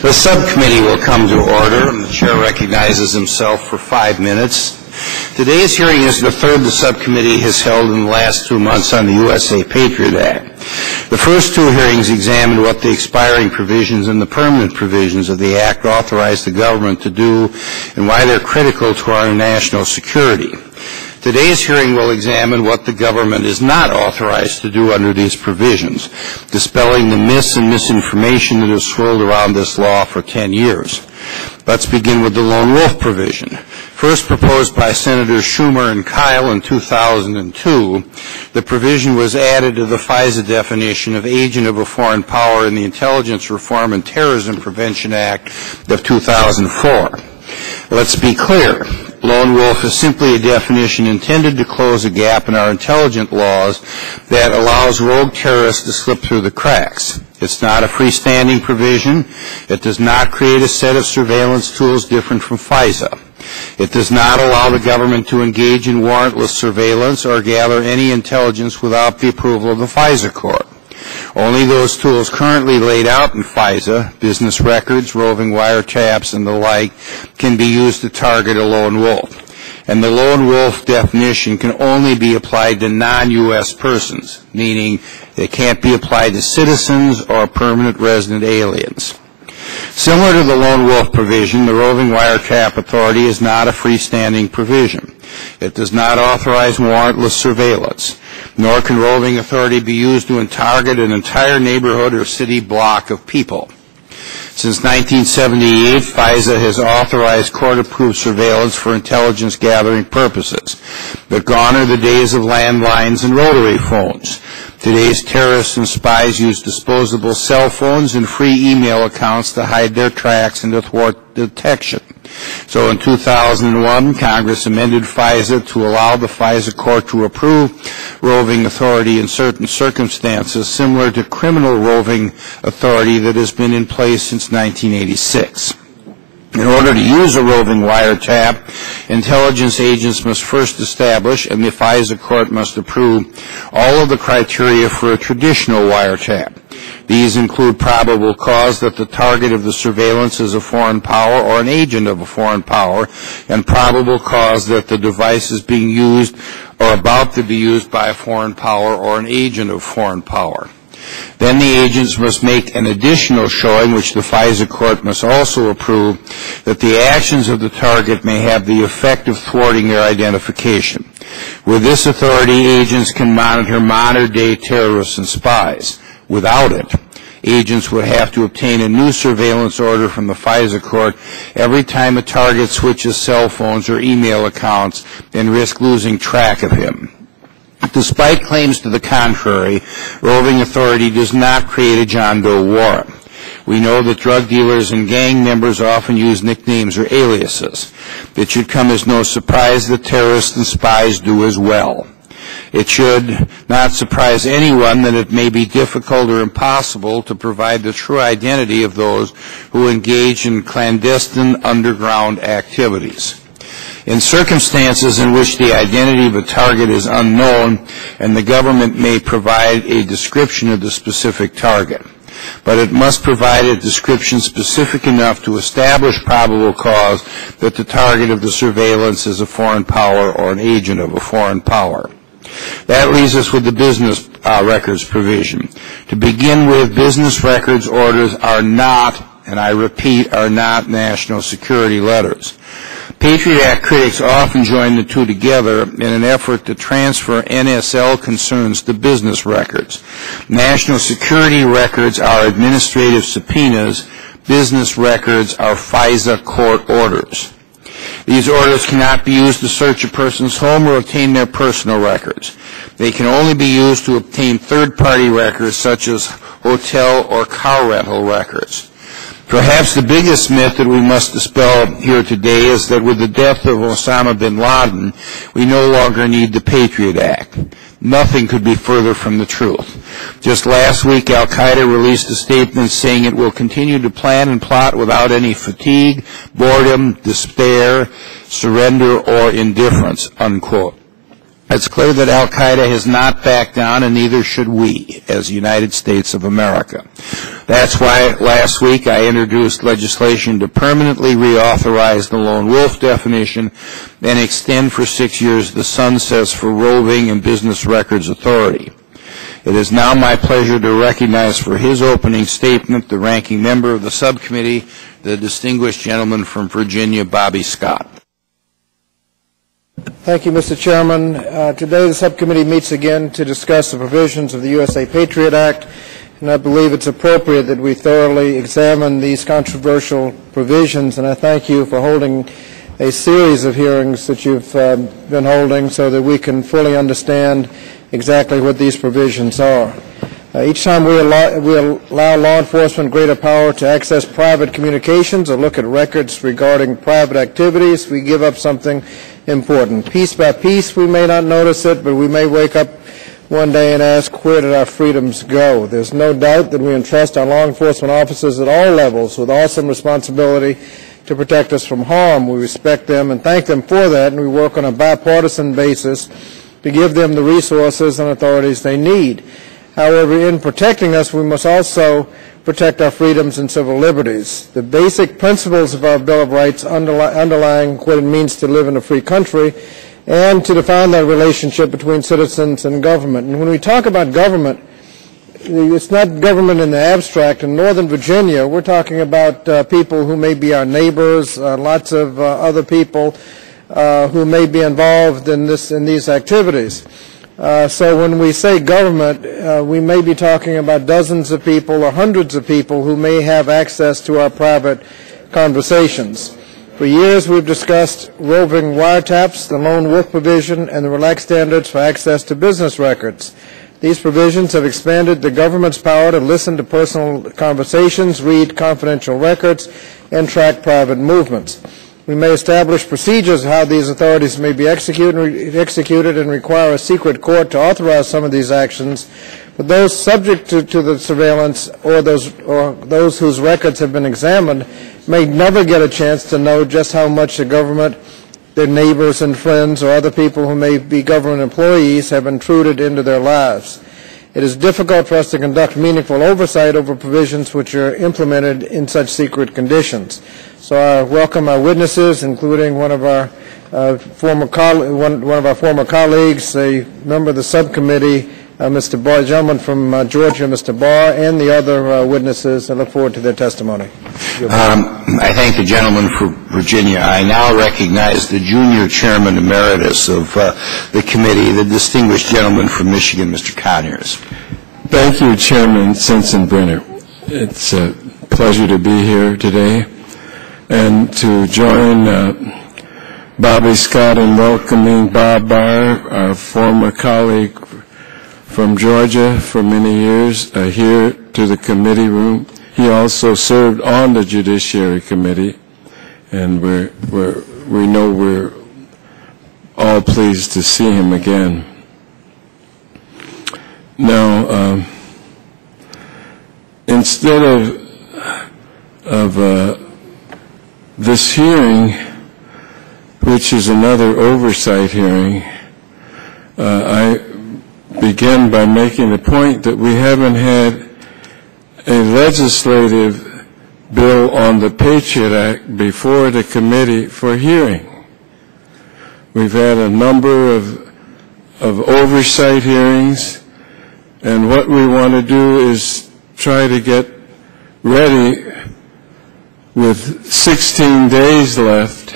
The subcommittee will come to order, and the chair recognizes himself for 5 minutes. Today's hearing is the third the subcommittee has held in the last 2 months on the USA PATRIOT Act. The first two hearings examined what the expiring provisions and the permanent provisions of the Act authorize the government to do and why they're critical to our national security. Today's hearing will examine what the government is not authorized to do under these provisions, dispelling the myths and misinformation that has swirled around this law for 10 years. Let's begin with the lone wolf provision. First proposed by Senators Schumer and Kyle in 2002, the provision was added to the FISA definition of agent of a foreign power in the Intelligence Reform and Terrorism Prevention Act of 2004. Let's be clear. Lone wolf is simply a definition intended to close a gap in our intelligence laws that allows rogue terrorists to slip through the cracks. It's not a freestanding provision. It does not create a set of surveillance tools different from FISA. It does not allow the government to engage in warrantless surveillance or gather any intelligence without the approval of the FISA court. Only those tools currently laid out in FISA, business records, roving wiretaps, and the like, can be used to target a lone wolf. And the lone wolf definition can only be applied to non-U.S. persons, meaning they can't be applied to citizens or permanent resident aliens. Similar to the lone wolf provision, the roving wiretap authority is not a freestanding provision. It does not authorize warrantless surveillance, nor can roving authority be used to target an entire neighborhood or city block of people. Since 1978, FISA has authorized court-approved surveillance for intelligence gathering purposes, but gone are the days of landlines and rotary phones. Today's terrorists and spies use disposable cell phones and free email accounts to hide their tracks and to thwart detection. So in 2001, Congress amended FISA to allow the FISA court to approve roving authority in certain circumstances similar to criminal roving authority that has been in place since 1986. In order to use a roving wiretap, intelligence agents must first establish, and the FISA court must approve, all of the criteria for a traditional wiretap. These include probable cause that the target of the surveillance is a foreign power or an agent of a foreign power, and probable cause that the device is being used or about to be used by a foreign power or an agent of foreign power. Then the agents must make an additional showing, which the FISA court must also approve, that the actions of the target may have the effect of thwarting their identification. With this authority, agents can monitor modern-day terrorists and spies. Without it, agents would have to obtain a new surveillance order from the FISA court every time a target switches cell phones or email accounts and risk losing track of him. Despite claims to the contrary, roving authority does not create a John Doe warrant. We know that drug dealers and gang members often use nicknames or aliases. It should come as no surprise that terrorists and spies do as well. It should not surprise anyone that it may be difficult or impossible to provide the true identity of those who engage in clandestine underground activities. In circumstances in which the identity of a target is unknown, and the government may provide a description of the specific target, but it must provide a description specific enough to establish probable cause that the target of the surveillance is a foreign power or an agent of a foreign power. That leaves us with the business records provision. To begin with, business records orders are not, and I repeat, are not national security letters. PATRIOT Act critics often join the two together in an effort to transfer NSL concerns to business records. National security records are administrative subpoenas. Business records are FISA court orders. These orders cannot be used to search a person's home or obtain their personal records. They can only be used to obtain third-party records such as hotel or car rental records. Perhaps the biggest myth that we must dispel here today is that with the death of Osama bin Laden, we no longer need the PATRIOT Act. Nothing could be further from the truth. Just last week, Al-Qaeda released a statement saying it will continue to plan and plot without any fatigue, boredom, despair, surrender, or indifference, unquote. It's clear that Al-Qaeda has not backed down, and neither should we, as the United States of America. That's why last week I introduced legislation to permanently reauthorize the lone wolf definition and extend for 6 years the sunsets for roving and business records authority. It is now my pleasure to recognize for his opening statement the ranking member of the subcommittee, the distinguished gentleman from Virginia, Bobby Scott. Thank you, Mr. Chairman. Today the subcommittee meets again to discuss the provisions of the USA PATRIOT Act, and I believe it's appropriate that we thoroughly examine these controversial provisions, and I thank you for holding a series of hearings that you've been holding so that we can fully understand exactly what these provisions are. Each time we allow law enforcement greater power to access private communications or look at records regarding private activities, we give up something important. Piece by piece, we may not notice it, but we may wake up one day and ask, where did our freedoms go? There's no doubt that we entrust our law enforcement officers at all levels with awesome responsibility to protect us from harm. We respect them and thank them for that, and we work on a bipartisan basis to give them the resources and authorities they need. However, in protecting us, we must also protect our freedoms and civil liberties. The basic principles of our Bill of Rights underlying what it means to live in a free country and to define that relationship between citizens and government. And when we talk about government, it's not government in the abstract. In Northern Virginia, we're talking about people who may be our neighbors, lots of other people who may be involved in these activities. So when we say government, we may be talking about dozens of people or hundreds of people who may have access to our private conversations. For years we've discussed roving wiretaps, the lone wolf provision, and the relaxed standards for access to business records. These provisions have expanded the government's power to listen to personal conversations, read confidential records, and track private movements. We may establish procedures how these authorities may be executed and require a secret court to authorize some of these actions, but those subject to the surveillance or those whose records have been examined may never get a chance to know just how much the government, their neighbors and friends, or other people who may be government employees have intruded into their lives. It is difficult for us to conduct meaningful oversight over provisions which are implemented in such secret conditions. So I welcome our witnesses, including one of our former colleagues, a member of the subcommittee, Mr. Barr, gentleman from Georgia, Mr. Barr, and the other witnesses. I look forward to their testimony. I thank the gentleman from Virginia. I now recognize the junior chairman emeritus of the committee, the distinguished gentleman from Michigan, Mr. Conyers. Thank you, Chairman Sensenbrenner. It's a pleasure to be here today and to join Bobby Scott in welcoming Bob Barr, our former colleague from Georgia for many years, here to the committee room. He also served on the Judiciary Committee, and we know we're all pleased to see him again. Now, instead of this hearing, which is another oversight hearing, I begin by making the point that we haven't had a legislative bill on the PATRIOT Act before the committee for hearing. We've had a number of oversight hearings, and what we want to do is try to get ready with 16 days left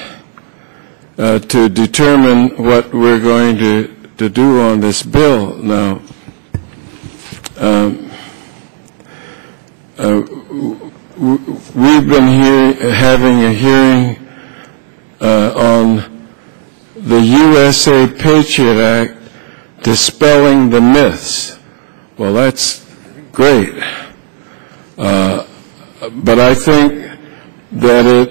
to determine what we're going to do on this bill. Now, we've been having a hearing on the USA PATRIOT Act, Dispelling the Myths. Well, that's great. But I think that it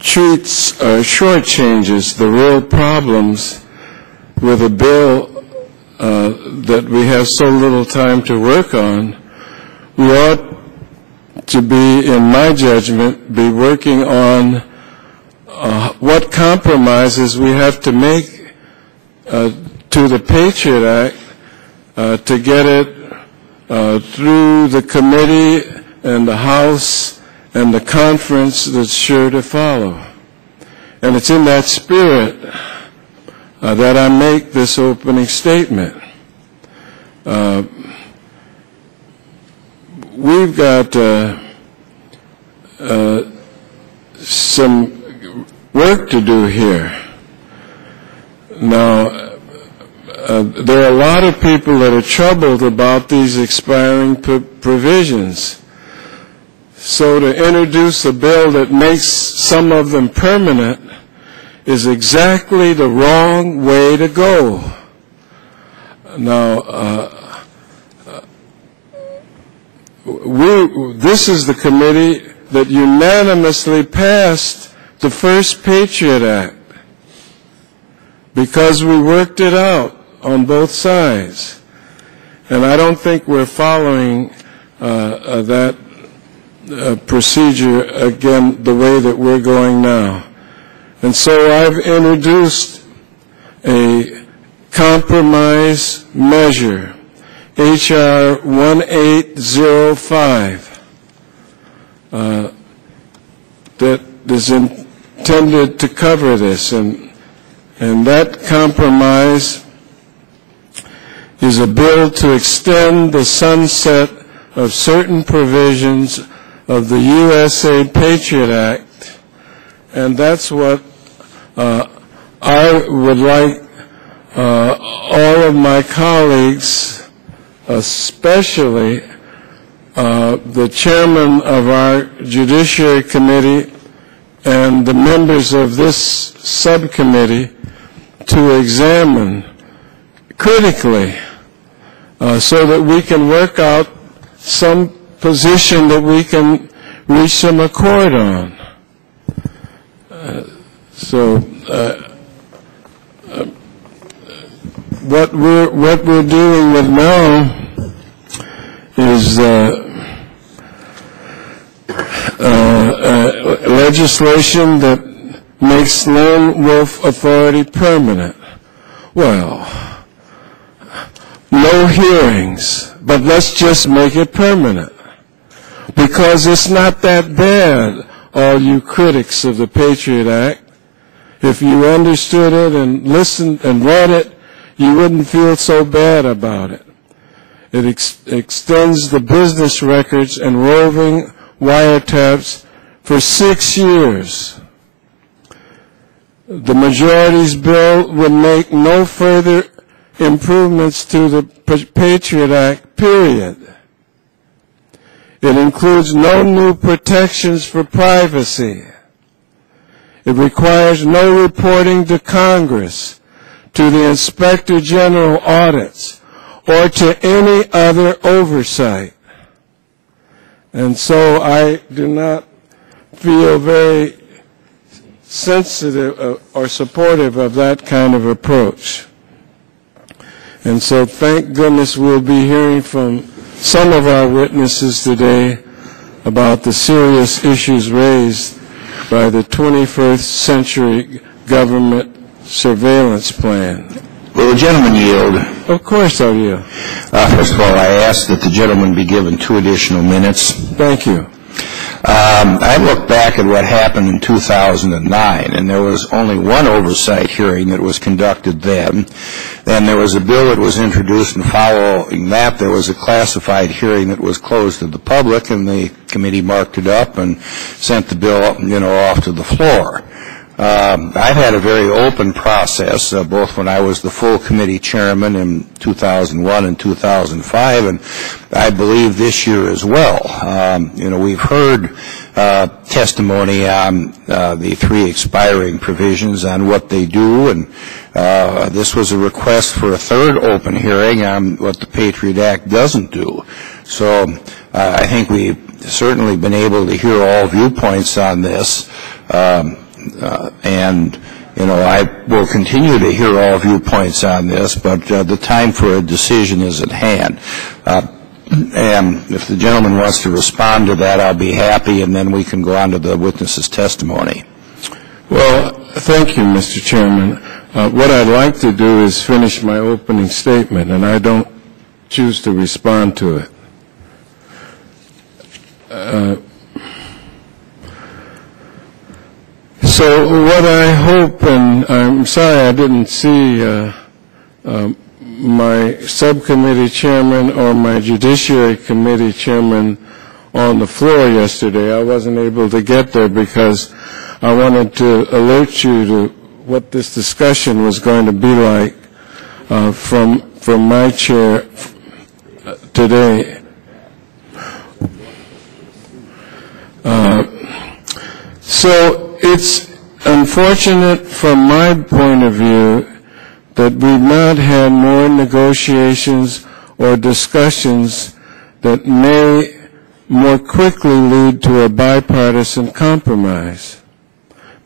shortchanges the real problems with a bill that we have so little time to work on. We ought to be, in my judgment, be working on what compromises we have to make to the PATRIOT Act to get it through the committee and the House and the conference that's sure to follow. And it's in that spirit that I make this opening statement. We've got some work to do here. Now, there are a lot of people that are troubled about these expiring provisions. So to introduce a bill that makes some of them permanent is exactly the wrong way to go. Now, this is the committee that unanimously passed the first Patriot Act because we worked it out on both sides. And I don't think we're following that procedure again the way that we're going now. And so I've introduced a compromise measure, H.R. 1805, that is intended to cover this. And that compromise is a bill to extend the sunset of certain provisions of the USA Patriot Act. And that's what I would like all of my colleagues, especially the chairman of our Judiciary Committee and the members of this subcommittee, to examine critically so that we can work out some position that we can reach some accord on. What we're dealing with now is legislation that makes lone wolf authority permanent. Well, no hearings, but let's just make it permanent. Because it's not that bad, all you critics of the Patriot Act. If you understood it and listened and read it, you wouldn't feel so bad about it. It extends the business records and roving wiretaps for 6 years. The majority's bill would make no further improvements to the Patriot Act, period. It includes no new protections for privacy. It requires no reporting to Congress, to the Inspector General audits, or to any other oversight. And so I do not feel very sensitive or supportive of that kind of approach. And so thank goodness we'll be hearing from some of our witnesses today about the serious issues raised by the 21st century government surveillance plan. Will the gentleman yield? Of course I'll yield. First of all, I ask that the gentleman be given 2 additional minutes. Thank you. I look back at what happened in 2009, and there was only one oversight hearing that was conducted then. Then there was a bill that was introduced, and following that, there was a classified hearing that was closed to the public, and the committee marked it up and sent the bill, off to the floor. I've had a very open process, both when I was the full committee chairman in 2001 and 2005, and I believe this year as well. We've heard testimony on the 3 expiring provisions on what they do, and this was a request for a 3rd open hearing on what the Patriot Act doesn't do. So I think we've certainly been able to hear all viewpoints on this. I will continue to hear all viewpoints on this, but the time for a decision is at hand. And if the gentleman wants to respond to that, I'll be happy, and then we can go on to the witness's testimony. Well, thank you, Mr. Chairman. What I'd like to do is finish my opening statement, and I don't choose to respond to it. So what I hope, and I'm sorry I didn't see my subcommittee chairman or my Judiciary Committee chairman on the floor yesterday. I wasn't able to get there because I wanted to alert you to what this discussion was going to be like from my chair today. So it's unfortunate from my point of view that we've not had more negotiations or discussions that may more quickly lead to a bipartisan compromise.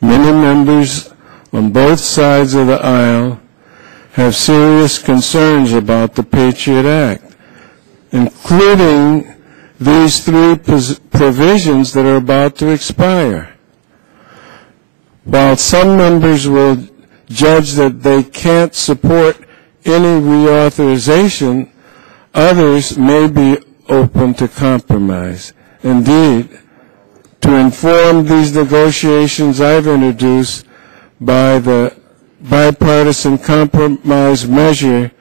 Many members on both sides of the aisle have serious concerns about the Patriot Act, including these three provisions that are about to expire. While some members will judge that they can't support any reauthorization, others may be open to compromise. Indeed, to inform these negotiations, I've introduced by the bipartisan compromise measure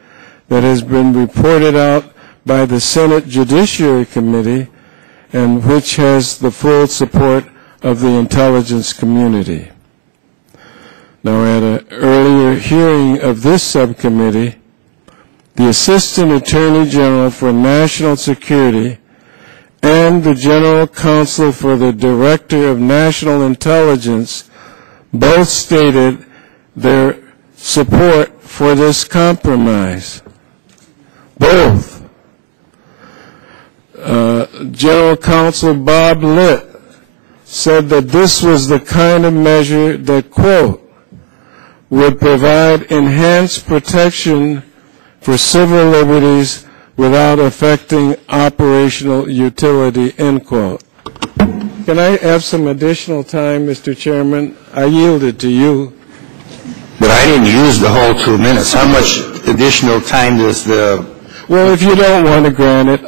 that has been reported out by the Senate Judiciary Committee and which has the full support of the intelligence community. Now, at an earlier hearing of this subcommittee, the Assistant Attorney General for National Security and the General Counsel for the Director of National Intelligence both stated their support for this compromise. Both. General Counsel Bob Litt said that this was the kind of measure that, quote, would provide enhanced protection for civil liberties without affecting operational utility, end quote. Can I have some additional time, Mr. Chairman? I yield it to you. But I didn't use the whole 2 minutes. How much additional time does the... Well, if you don't want to grant it,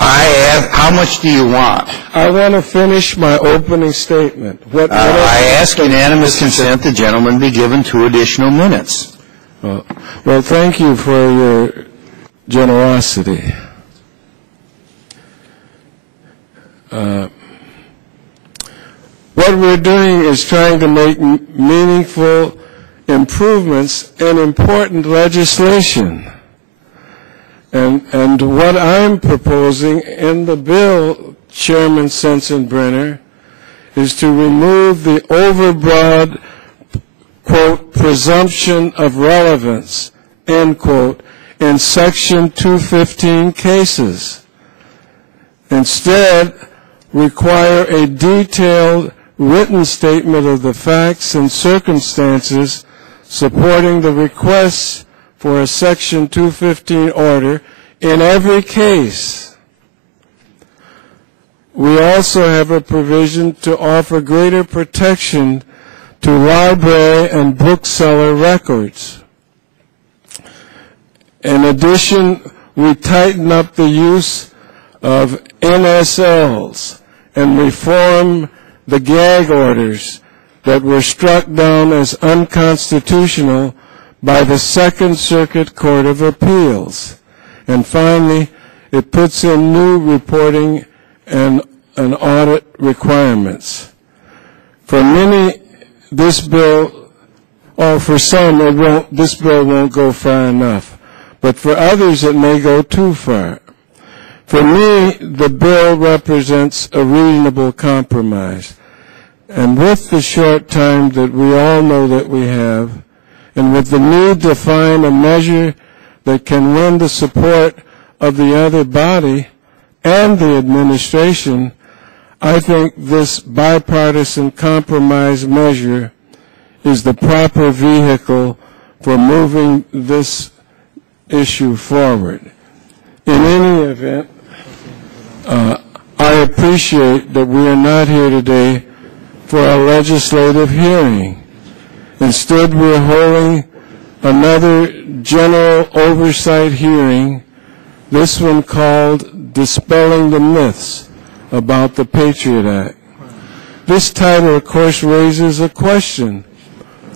how much do you want? I want to finish my opening statement. I ask unanimous consent the gentleman be given 2 additional minutes. Well, thank you for your generosity. What we're doing is trying to make meaningful improvements in important legislation. And what I'm proposing in the bill, Chairman Sensenbrenner, is to remove the overbroad, quote, presumption of relevance, end quote, in Section 215 cases. Instead, require a detailed written statement of the facts and circumstances supporting the requests for a Section 215 order in every case. We also have a provision to offer greater protection to library and bookseller records. In addition, we tighten up the use of NSLs and reform the gag orders that were struck down as unconstitutional by the Second Circuit Court of Appeals. And finally, it puts in new reporting and audit requirements. For many, this bill, or for some, this bill won't go far enough. But for others, it may go too far. For me, the bill represents a reasonable compromise. And with the short time that we all know that we have, and with the need to find a measure that can win the support of the other body and the administration, I think this bipartisan compromise measure is the proper vehicle for moving this issue forward. In any event, I appreciate that we are not here today for a legislative hearing. Instead, we're holding another general oversight hearing, this one called Dispelling the Myths about the Patriot Act. This title, of course, raises a question.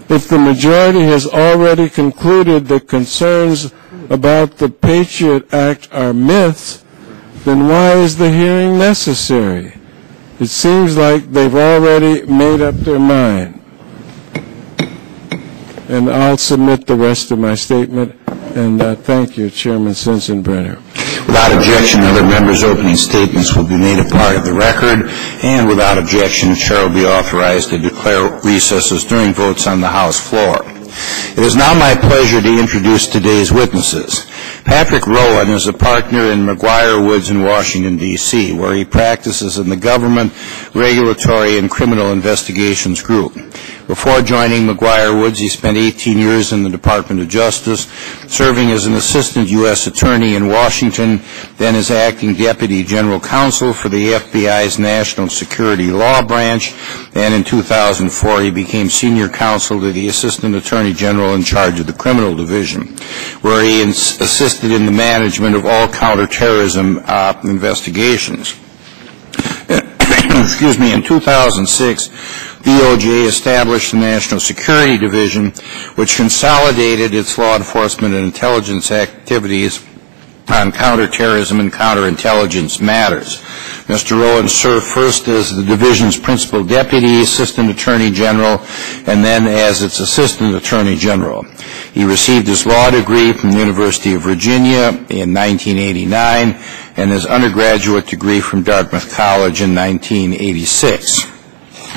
If the majority has already concluded that concerns about the Patriot Act are myths, then why is the hearing necessary? It seems like they've already made up their mind. And I'll submit the rest of my statement. And thank you, Chairman Sensenbrenner. Without objection, other members' opening statements will be made a part of the record, and without objection, the Chair will be authorized to declare recesses during votes on the House floor. It is now my pleasure to introduce today's witnesses. Patrick Rowan is a partner in McGuire Woods in Washington, D.C., where he practices in the Government, Regulatory, and Criminal Investigations Group. Before joining McGuire Woods, he spent 18 years in the Department of Justice, serving as an assistant U.S. attorney in Washington, then as acting deputy general counsel for the FBI's National Security Law Branch, and in 2004 he became senior counsel to the assistant attorney general in charge of the criminal division, where he assisted in the management of all counterterrorism investigations. Excuse me, in 2006, DOJ established the National Security Division, which consolidated its law enforcement and intelligence activities on counterterrorism and counterintelligence matters. Mr. Rowan served first as the division's principal deputy assistant attorney general and then as its assistant attorney general. He received his law degree from the University of Virginia in 1989 and his undergraduate degree from Dartmouth College in 1986.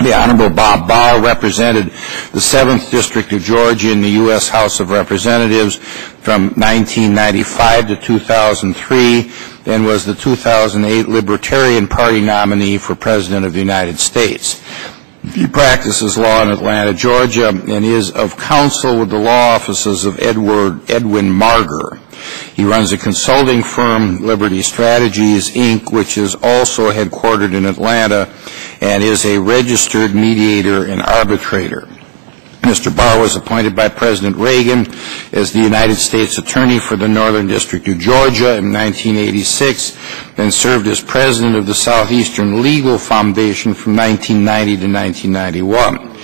The Honorable Bob Barr represented the 7th District of Georgia in the U.S. House of Representatives from 1995 to 2003 and was the 2008 Libertarian Party nominee for President of the United States. He practices law in Atlanta, Georgia, and is of counsel with the law offices of Edwin Marger. He runs a consulting firm, Liberty Strategies, Inc., which is also headquartered in Atlanta, and is a registered mediator and arbitrator. Mr. Barr was appointed by President Reagan as the United States Attorney for the Northern District of Georgia in 1986, and served as president of the Southeastern Legal Foundation from 1990 to 1991.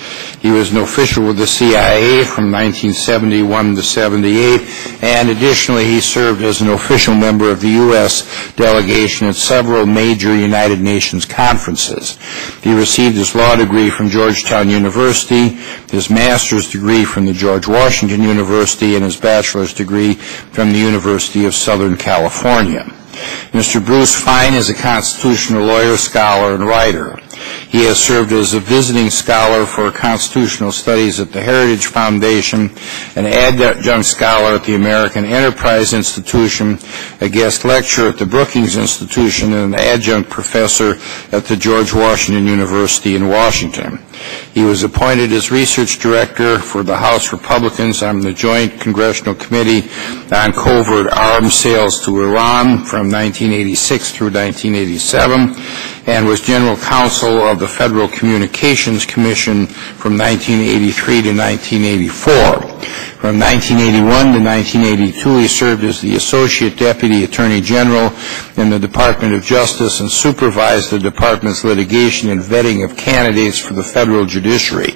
He was an official with the CIA from 1971 to 78, and additionally he served as an official member of the U.S. delegation at several major United Nations conferences. He received his law degree from Georgetown University, his master's degree from the George Washington University, and his bachelor's degree from the University of Southern California. Mr. Bruce Fein is a constitutional lawyer, scholar, and writer. He has served as a visiting scholar for constitutional studies at the Heritage Foundation, an adjunct scholar at the American Enterprise Institution, a guest lecturer at the Brookings Institution, and an adjunct professor at the George Washington University in Washington. He was appointed as research director for the House Republicans on the Joint Congressional Committee on Covert Arms Sales to Iran from 1986 through 1987, and was general counsel of the Federal Communications Commission from 1983 to 1984. From 1981 to 1982, he served as the Associate Deputy Attorney General in the Department of Justice and supervised the department's litigation and vetting of candidates for the federal judiciary.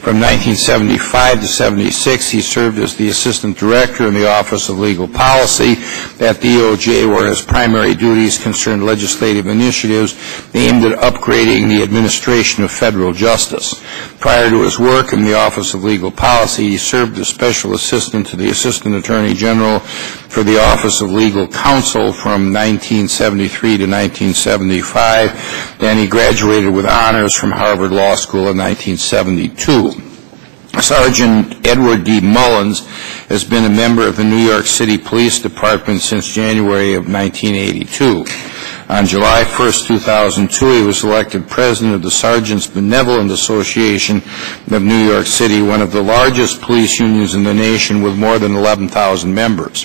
From 1975 to 76, he served as the Assistant Director in the Office of Legal Policy at DOJ, where his primary duties concerned legislative initiatives aimed at upgrading the administration of federal justice. Prior to his work in the Office of Legal Policy, he served as Special Assistant to the Assistant Attorney General for the Office of Legal Counsel from 1973 to 1975, and he graduated with honors from Harvard Law School in 1972. Sergeant Edward D. Mullins has been a member of the New York City Police Department since January of 1982. On July 1, 2002, he was elected president of the Sergeants Benevolent Association of New York City, one of the largest police unions in the nation with more than 11,000 members.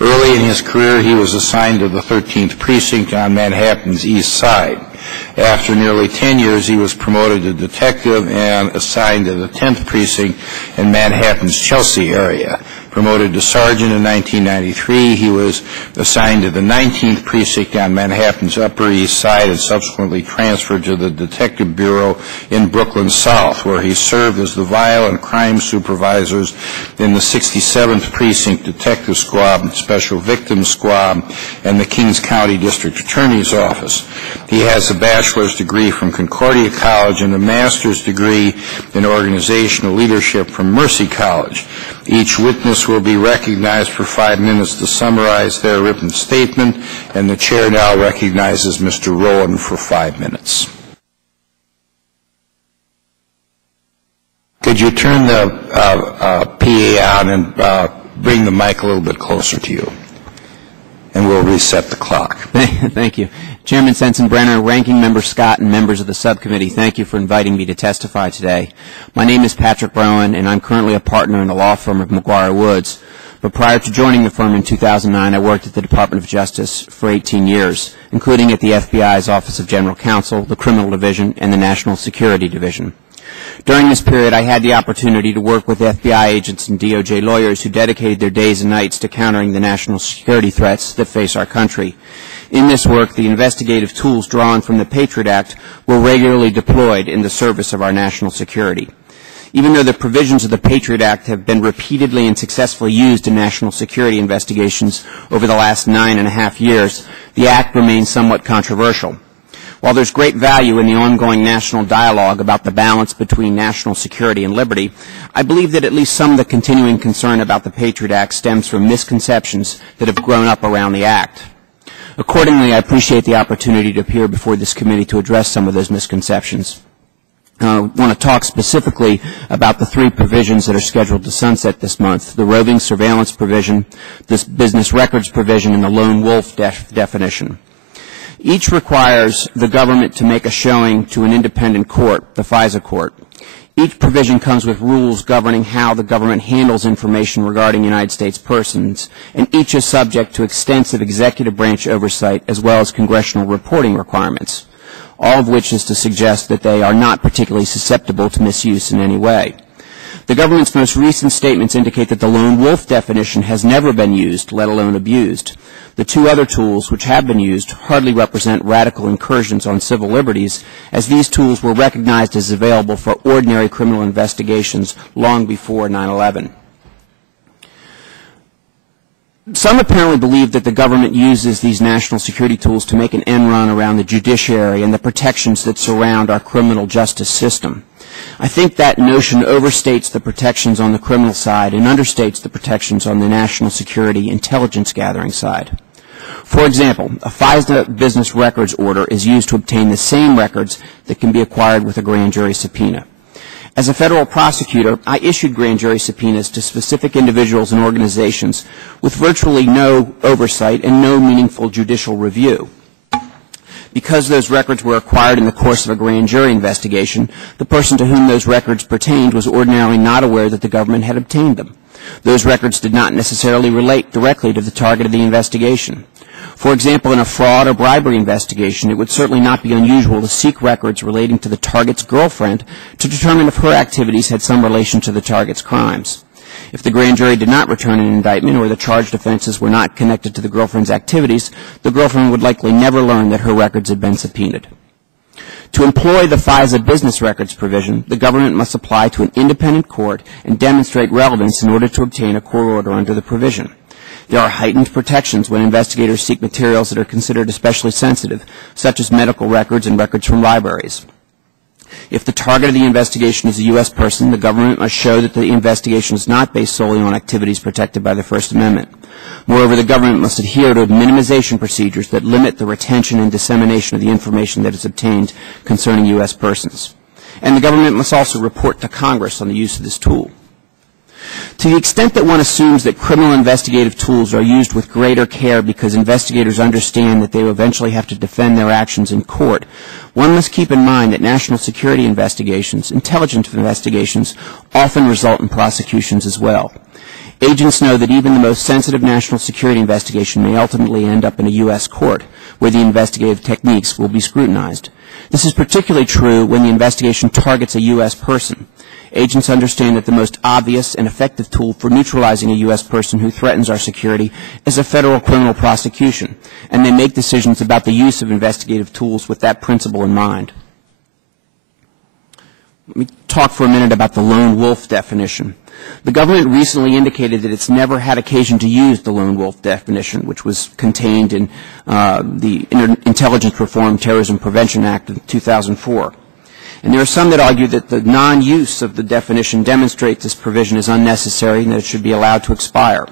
Early in his career, he was assigned to the 13th Precinct on Manhattan's East Side. After nearly 10 years, he was promoted to detective and assigned to the 10th Precinct in Manhattan's Chelsea area. Promoted to sergeant in 1993, he was assigned to the 19th Precinct on Manhattan's Upper East Side and subsequently transferred to the Detective Bureau in Brooklyn South, where he served as the violent crime supervisors in the 67th Precinct Detective Squad, Special Victims Squad, and the Kings County District Attorney's Office. He has a bachelor's degree from Concordia College and a master's degree in organizational leadership from Mercy College. Each witness will be recognized for 5 minutes to summarize their written statement, and the chair now recognizes Mr. Rowan for 5 minutes. Could you turn the PA on and bring the mic a little bit closer to you? And we'll reset the clock. Thank you. Chairman Sensenbrenner, Ranking Member Scott, and members of the subcommittee, thank you for inviting me to testify today. My name is Patrick Rowan, and I'm currently a partner in the law firm of McGuire Woods. But prior to joining the firm in 2009, I worked at the Department of Justice for 18 years, including at the FBI's Office of General Counsel, the Criminal Division, and the National Security Division. During this period, I had the opportunity to work with FBI agents and DOJ lawyers who dedicated their days and nights to countering the national security threats that face our country. In this work, the investigative tools drawn from the PATRIOT Act were regularly deployed in the service of our national security. Even though the provisions of the PATRIOT Act have been repeatedly and successfully used in national security investigations over the last 9.5 years, the Act remains somewhat controversial. While there's great value in the ongoing national dialogue about the balance between national security and liberty, I believe that at least some of the continuing concern about the PATRIOT Act stems from misconceptions that have grown up around the Act. Accordingly, I appreciate the opportunity to appear before this committee to address some of those misconceptions. I want to talk specifically about the 3 provisions that are scheduled to sunset this month: the roving surveillance provision, this business records provision, and the lone wolf definition. Each requires the government to make a showing to an independent court, the FISA court. Each provision comes with rules governing how the government handles information regarding United States persons, and each is subject to extensive executive branch oversight as well as congressional reporting requirements, all of which is to suggest that they are not particularly susceptible to misuse in any way. The government's most recent statements indicate that the lone wolf definition has never been used, let alone abused. The 2 other tools which have been used hardly represent radical incursions on civil liberties, as these tools were recognized as available for ordinary criminal investigations long before 9/11. Some apparently believe that the government uses these national security tools to make an end run around the judiciary and the protections that surround our criminal justice system. I think that notion overstates the protections on the criminal side and understates the protections on the national security intelligence gathering side. For example, a FISA business records order is used to obtain the same records that can be acquired with a grand jury subpoena. As a federal prosecutor, I issued grand jury subpoenas to specific individuals and organizations with virtually no oversight and no meaningful judicial review. Because those records were acquired in the course of a grand jury investigation, the person to whom those records pertained was ordinarily not aware that the government had obtained them. Those records did not necessarily relate directly to the target of the investigation. For example, in a fraud or bribery investigation, it would certainly not be unusual to seek records relating to the target's girlfriend to determine if her activities had some relation to the target's crimes. If the grand jury did not return an indictment or the charged offenses were not connected to the girlfriend's activities, the girlfriend would likely never learn that her records had been subpoenaed. To employ the FISA business records provision, the government must apply to an independent court and demonstrate relevance in order to obtain a court order under the provision. There are heightened protections when investigators seek materials that are considered especially sensitive, such as medical records and records from libraries. If the target of the investigation is a U.S. person, the government must show that the investigation is not based solely on activities protected by the First Amendment. Moreover, the government must adhere to minimization procedures that limit the retention and dissemination of the information that is obtained concerning U.S. persons. And the government must also report to Congress on the use of this tool. To the extent that one assumes that criminal investigative tools are used with greater care because investigators understand that they will eventually have to defend their actions in court, one must keep in mind that national security investigations, intelligence investigations, often result in prosecutions as well. Agents know that even the most sensitive national security investigation may ultimately end up in a U.S. court, where the investigative techniques will be scrutinized. This is particularly true when the investigation targets a U.S. person. Agents understand that the most obvious and effective tool for neutralizing a U.S. person who threatens our security is a federal criminal prosecution, and they make decisions about the use of investigative tools with that principle in mind. Let me talk for a minute about the lone wolf definition. The government recently indicated that it's never had occasion to use the lone wolf definition, which was contained in the Intelligence Reform Terrorism Prevention Act of 2004. And there are some that argue that the non-use of the definition demonstrates this provision is unnecessary and that it should be allowed to expire.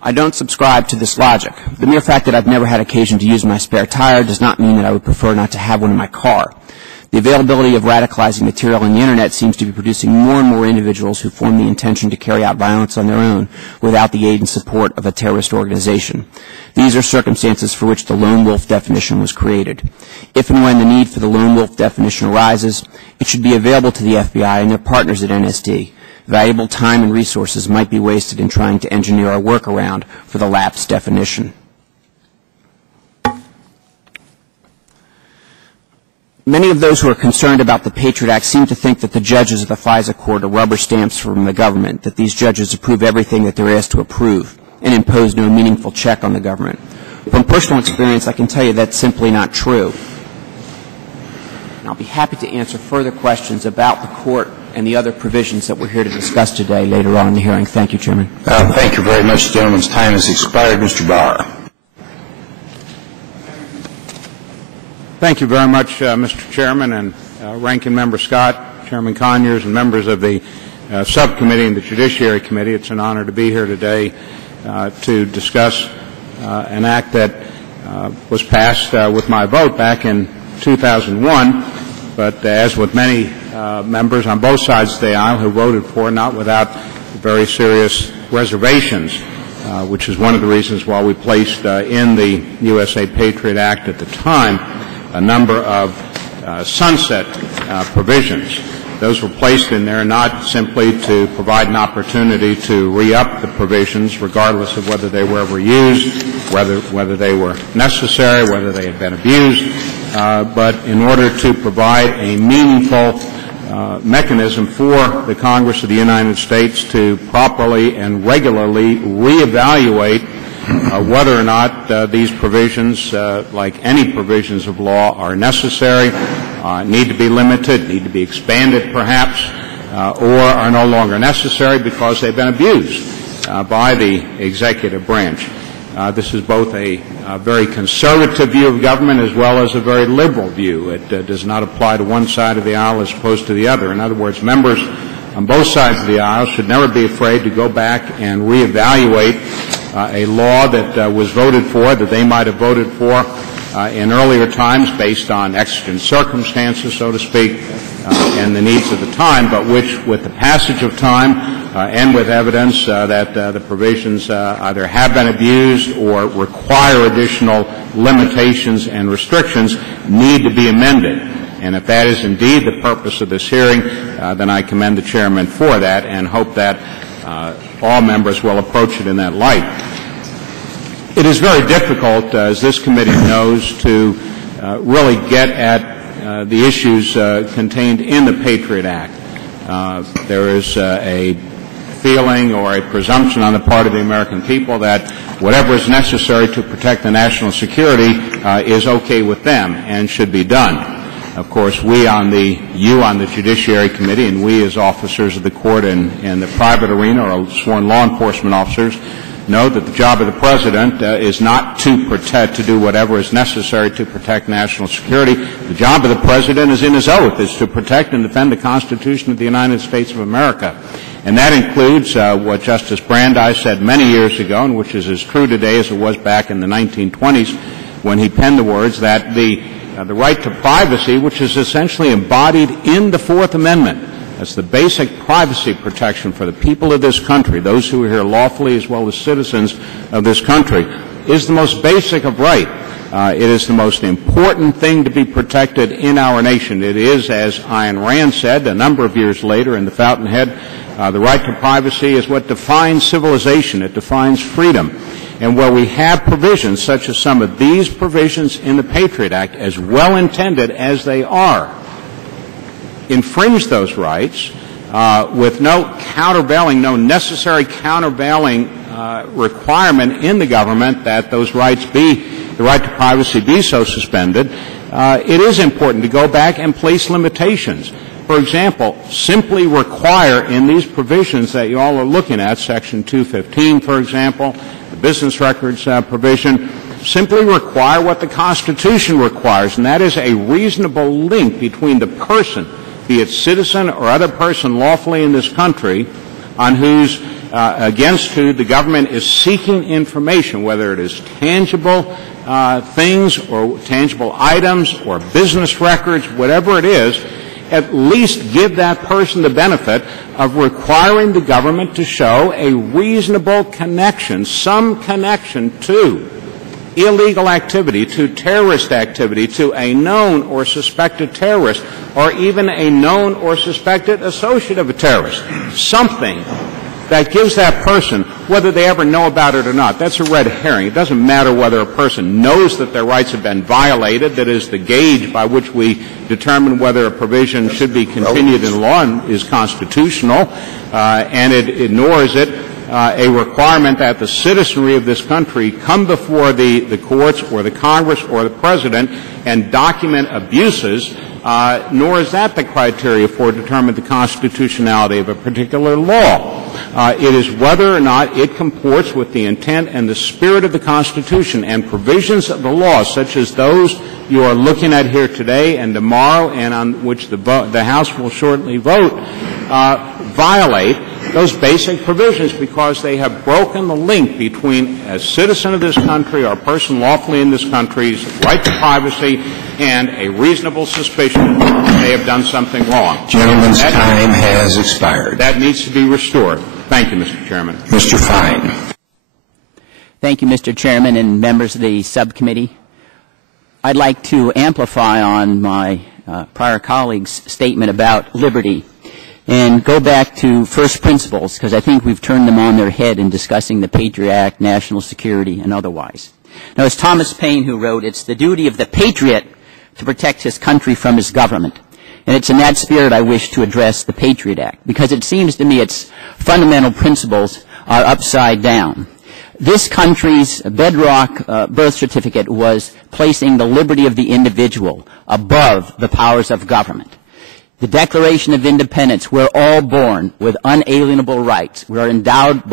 I don't subscribe to this logic. The mere fact that I've never had occasion to use my spare tire does not mean that I would prefer not to have one in my car. The availability of radicalizing material on the Internet seems to be producing more and more individuals who form the intention to carry out violence on their own without the aid and support of a terrorist organization. These are circumstances for which the lone wolf definition was created. If and when the need for the lone wolf definition arises, it should be available to the FBI and their partners at NSD. Valuable time and resources might be wasted in trying to engineer a workaround for the lapsed definition. Many of those who are concerned about the PATRIOT Act seem to think that the judges of the FISA court are rubber stamps from the government, that these judges approve everything that they're asked to approve and impose no meaningful check on the government. From personal experience, I can tell you that's simply not true. And I'll be happy to answer further questions about the court and the other provisions that we're here to discuss today later on in the hearing. Thank you, Chairman. Thank you very much. The gentleman's time has expired. Mr. Barr. Thank you very much, Mr. Chairman, and Ranking Member Scott, Chairman Conyers, and members of the subcommittee and the Judiciary Committee. It's an honor to be here today to discuss an act that was passed with my vote back in 2001, but as with many members on both sides of the aisle who voted for, not without very serious reservations, which is one of the reasons why we placed in the USA Patriot Act at the time a number of sunset provisions. Those were placed in there not simply to provide an opportunity to re-up the provisions regardless of whether they were ever used, whether they were necessary, whether they had been abused, but in order to provide a meaningful mechanism for the Congress of the United States to properly and regularly reevaluate whether or not these provisions, like any provisions of law, are necessary, need to be limited, need to be expanded perhaps, or are no longer necessary because they've been abused by the executive branch. This is both a very conservative view of government as well as a very liberal view. It does not apply to one side of the aisle as opposed to the other. In other words, members on both sides of the aisle should never be afraid to go back and reevaluate a law that was voted for, that they might have voted for in earlier times based on exigent circumstances, so to speak, and the needs of the time, but which, with the passage of time and with evidence that the provisions either have been abused or require additional limitations and restrictions, need to be amended. And if that is indeed the purpose of this hearing, then I commend the chairman for that and hope that all members will approach it in that light. It is very difficult, as this committee knows, to really get at the issues contained in the Patriot Act. There is a feeling or a presumption on the part of the American people that whatever is necessary to protect the national security is okay with them and should be done. Of course, you on the Judiciary Committee and we as officers of the court in the private arena or sworn law enforcement officers know that the job of the President is not to do whatever is necessary to protect national security. The job of the President is in his oath, is to protect and defend the Constitution of the United States of America. And that includes what Justice Brandeis said many years ago, and which is as true today as it was back in the 1920s when he penned the words that the right to privacy, which is essentially embodied in the Fourth Amendment, that's the basic privacy protection for the people of this country, those who are here lawfully as well as citizens of this country, is the most basic of right. It is the most important thing to be protected in our nation. It is, as Ayn Rand said a number of years later in the Fountainhead, the right to privacy is what defines civilization. It defines freedom. And where we have provisions such as some of these provisions in the Patriot Act, as well intended as they are, infringe those rights, with no countervailing, no necessary countervailing requirement in the government that those rights be, the right to privacy be so suspended, it is important to go back and place limitations. For example, simply require in these provisions that you all are looking at, Section 215, for example, the business records provision, simply require what the Constitution requires, and that is a reasonable link between the person, be it citizen or other person lawfully in this country, on whose against who the government is seeking information, whether it is tangible things or tangible items or business records, whatever it is, at least give that person the benefit of requiring the government to show a reasonable connection, some connection to illegal activity, to terrorist activity, to a known or suspected terrorist, or even a known or suspected associate of a terrorist. Something that gives that person, whether they ever know about it or not, that's a red herring. It doesn't matter whether a person knows that their rights have been violated. That is the gauge by which we determine whether a provision should be continued in law and is constitutional, and nor is it a requirement that the citizenry of this country come before the courts or the Congress or the President and document abuses, nor is that the criteria for determining the constitutionality of a particular law. It is whether or not it comports with the intent and the spirit of the Constitution, and provisions of the law, such as those you are looking at here today and tomorrow, and on which the House will shortly vote, violate those basic provisions because they have broken the link between a citizen of this country or a person lawfully in this country's right to privacy and a reasonable suspicion that they have done something wrong. Gentleman's time has expired. That needs to be restored. Thank you, Mr. Chairman. Mr. Fein. Thank you, Mr. Chairman and members of the subcommittee. I'd like to amplify on my prior colleague's statement about liberty and go back to first principles, because I think we've turned them on their head in discussing the Patriot Act, national security, and otherwise. Now, it's Thomas Paine who wrote, "It's the duty of the patriot to protect his country from his government." And it's in that spirit I wish to address the Patriot Act, because it seems to me its fundamental principles are upside down. This country's bedrock birth certificate was placing the liberty of the individual above the powers of government. The Declaration of Independence, we're all born with unalienable rights. We are endowed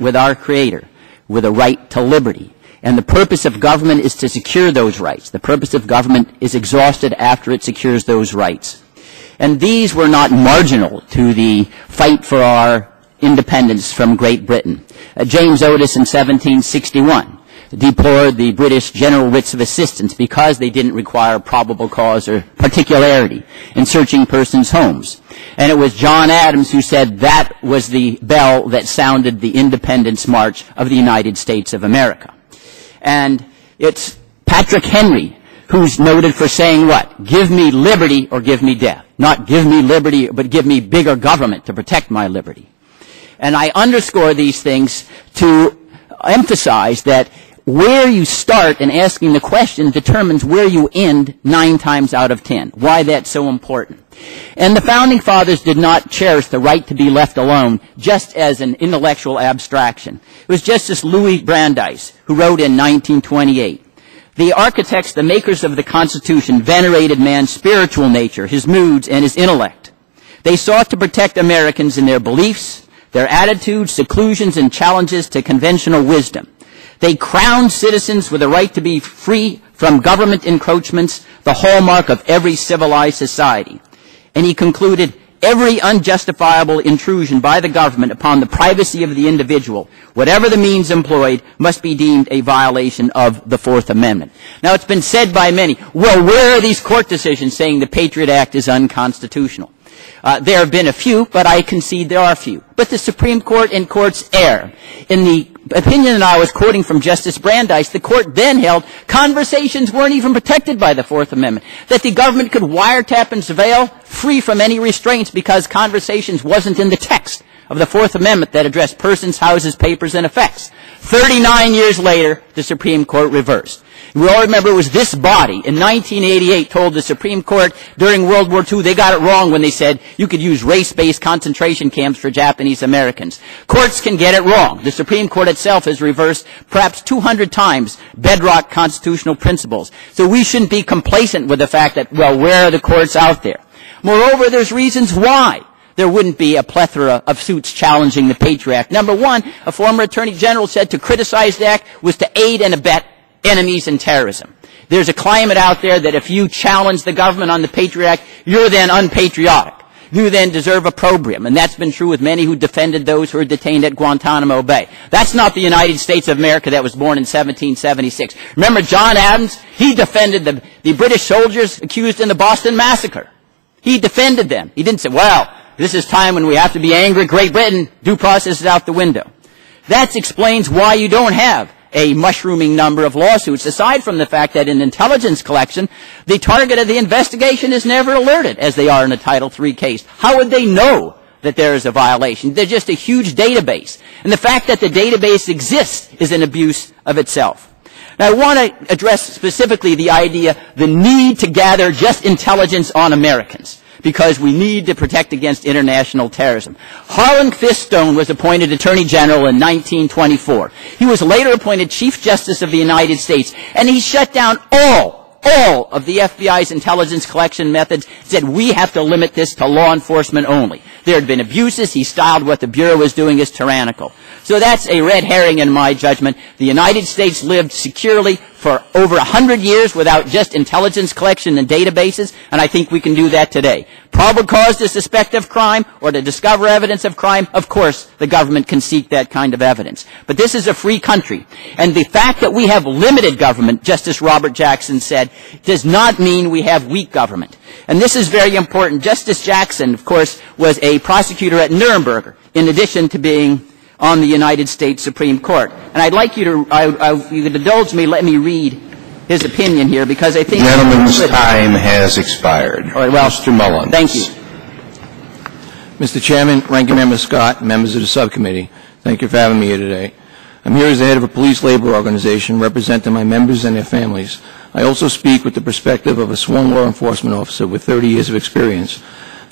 with our Creator with a right to liberty. And the purpose of government is to secure those rights. The purpose of government is exhausted after it secures those rights. And these were not marginal to the fight for our independence from Great Britain. James Otis in 1761 deplored the British general writs of assistance because they didn't require probable cause or particularity in searching persons' homes. And it was John Adams who said that was the bell that sounded the independence march of the United States of America. And it's Patrick Henry who's noted for saying what? Give me liberty or give me death. Not give me liberty, but give me bigger government to protect my liberty. And I underscore these things to emphasize that where you start in asking the question determines where you end 9 times out of 10. Why that's so important. And the Founding Fathers did not cherish the right to be left alone just as an intellectual abstraction. It was Justice Louis Brandeis who wrote in 1928, "The architects, the makers of the Constitution, venerated man's spiritual nature, his moods, and his intellect. They sought to protect Americans in their beliefs, their attitudes, seclusions, and challenges to conventional wisdom. They crowned citizens with a right to be free from government encroachments, the hallmark of every civilized society." And he concluded, "Every unjustifiable intrusion by the government upon the privacy of the individual, whatever the means employed, must be deemed a violation of the Fourth Amendment." Now, it's been said by many, well, where are these court decisions saying the Patriot Act is unconstitutional? There have been a few, but I concede there are few. But the Supreme Court and courts err. In the opinion that I was quoting from Justice Brandeis, the court then held conversations weren't even protected by the Fourth Amendment, that the government could wiretap and surveil free from any restraints because conversations wasn't in the text of the Fourth Amendment that addressed persons, houses, papers, and effects. 39 years later, the Supreme Court reversed. We all remember it was this body in 1988 told the Supreme Court during World War II they got it wrong when they said you could use race-based concentration camps for Japanese Americans. Courts can get it wrong. The Supreme Court itself has reversed perhaps 200 times bedrock constitutional principles. So we shouldn't be complacent with the fact that, well, where are the courts out there? Moreover, there's reasons why there wouldn't be a plethora of suits challenging the Patriot Act. Number one, a former Attorney General said to criticize the Act was to aid and abet enemies in terrorism. There's a climate out there that if you challenge the government on the Patriot Act, you're then unpatriotic. You then deserve opprobrium. And that's been true with many who defended those who were detained at Guantanamo Bay. That's not the United States of America that was born in 1776. Remember John Adams? He defended the British soldiers accused in the Boston Massacre. He defended them. He didn't say, well, this is time when we have to be angry at Great Britain. Due process is out the window. That explains why you don't have a mushrooming number of lawsuits, aside from the fact that in intelligence collection, the target of the investigation is never alerted, as they are in a Title III case. How would they know that there is a violation? They're just a huge database. And the fact that the database exists is an abuse of itself. Now, I want to address specifically the idea, the need to gather just intelligence on Americans, because we need to protect against international terrorism. Harlan Fistone was appointed Attorney General in 1924. He was later appointed Chief Justice of the United States, and he shut down all of the FBI's intelligence collection methods, said we have to limit this to law enforcement only. There had been abuses. He styled what the Bureau was doing as tyrannical. So that's a red herring in my judgment. The United States lived securely for over 100 years without just intelligence collection and databases, and I think we can do that today. Probable cause to suspect of crime or to discover evidence of crime, of course, the government can seek that kind of evidence. But this is a free country, and the fact that we have limited government, Justice Robert Jackson said, does not mean we have weak government. And this is very important. Justice Jackson, of course, was a prosecutor at Nuremberg, in addition to being on the United States Supreme Court. And I'd like you to, if you could indulge me, let me read his opinion here, because I think... Gentleman's time has expired. All right, well, Mr. Mullins. Thank you. Mr. Chairman, Ranking Member Scott, members of the subcommittee, thank you for having me here today. I'm here as the head of a police labor organization representing my members and their families. I also speak with the perspective of a sworn law enforcement officer with 30 years of experience.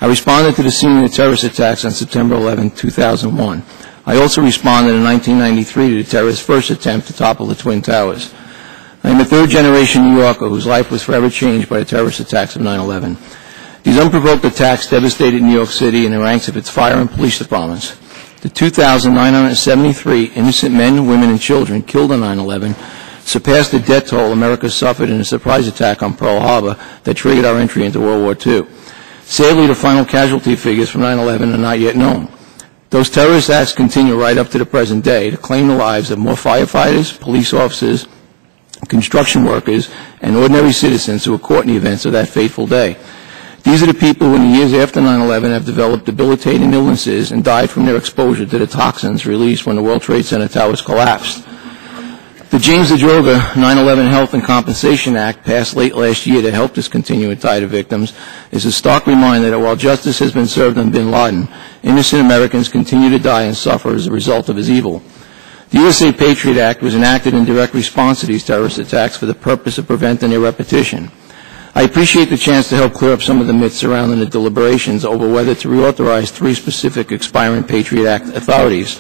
I responded to the scene of the terrorist attacks on September 11, 2001. I also responded in 1993 to the terrorist's first attempt to topple the Twin Towers. I am a third-generation New Yorker whose life was forever changed by the terrorist attacks of 9/11. These unprovoked attacks devastated New York City and the ranks of its fire and police departments. The 2,973 innocent men, women, and children killed on 9/11 surpassed the death toll America suffered in a surprise attack on Pearl Harbor that triggered our entry into World War II. Sadly, the final casualty figures from 9/11 are not yet known. Those terrorist acts continue right up to the present day to claim the lives of more firefighters, police officers, construction workers, and ordinary citizens who were caught in the events of that fateful day. These are the people who in the years after 9/11 have developed debilitating illnesses and died from their exposure to the toxins released when the World Trade Center towers collapsed. The James DeDroga 9/11 Health and Compensation Act, passed late last year to help discontinue and tie the victims, is a stark reminder that while justice has been served on bin Laden, innocent Americans continue to die and suffer as a result of his evil. The USA Patriot Act was enacted in direct response to these terrorist attacks for the purpose of preventing their repetition. I appreciate the chance to help clear up some of the myths surrounding the deliberations over whether to reauthorize 3 specific expiring Patriot Act authorities.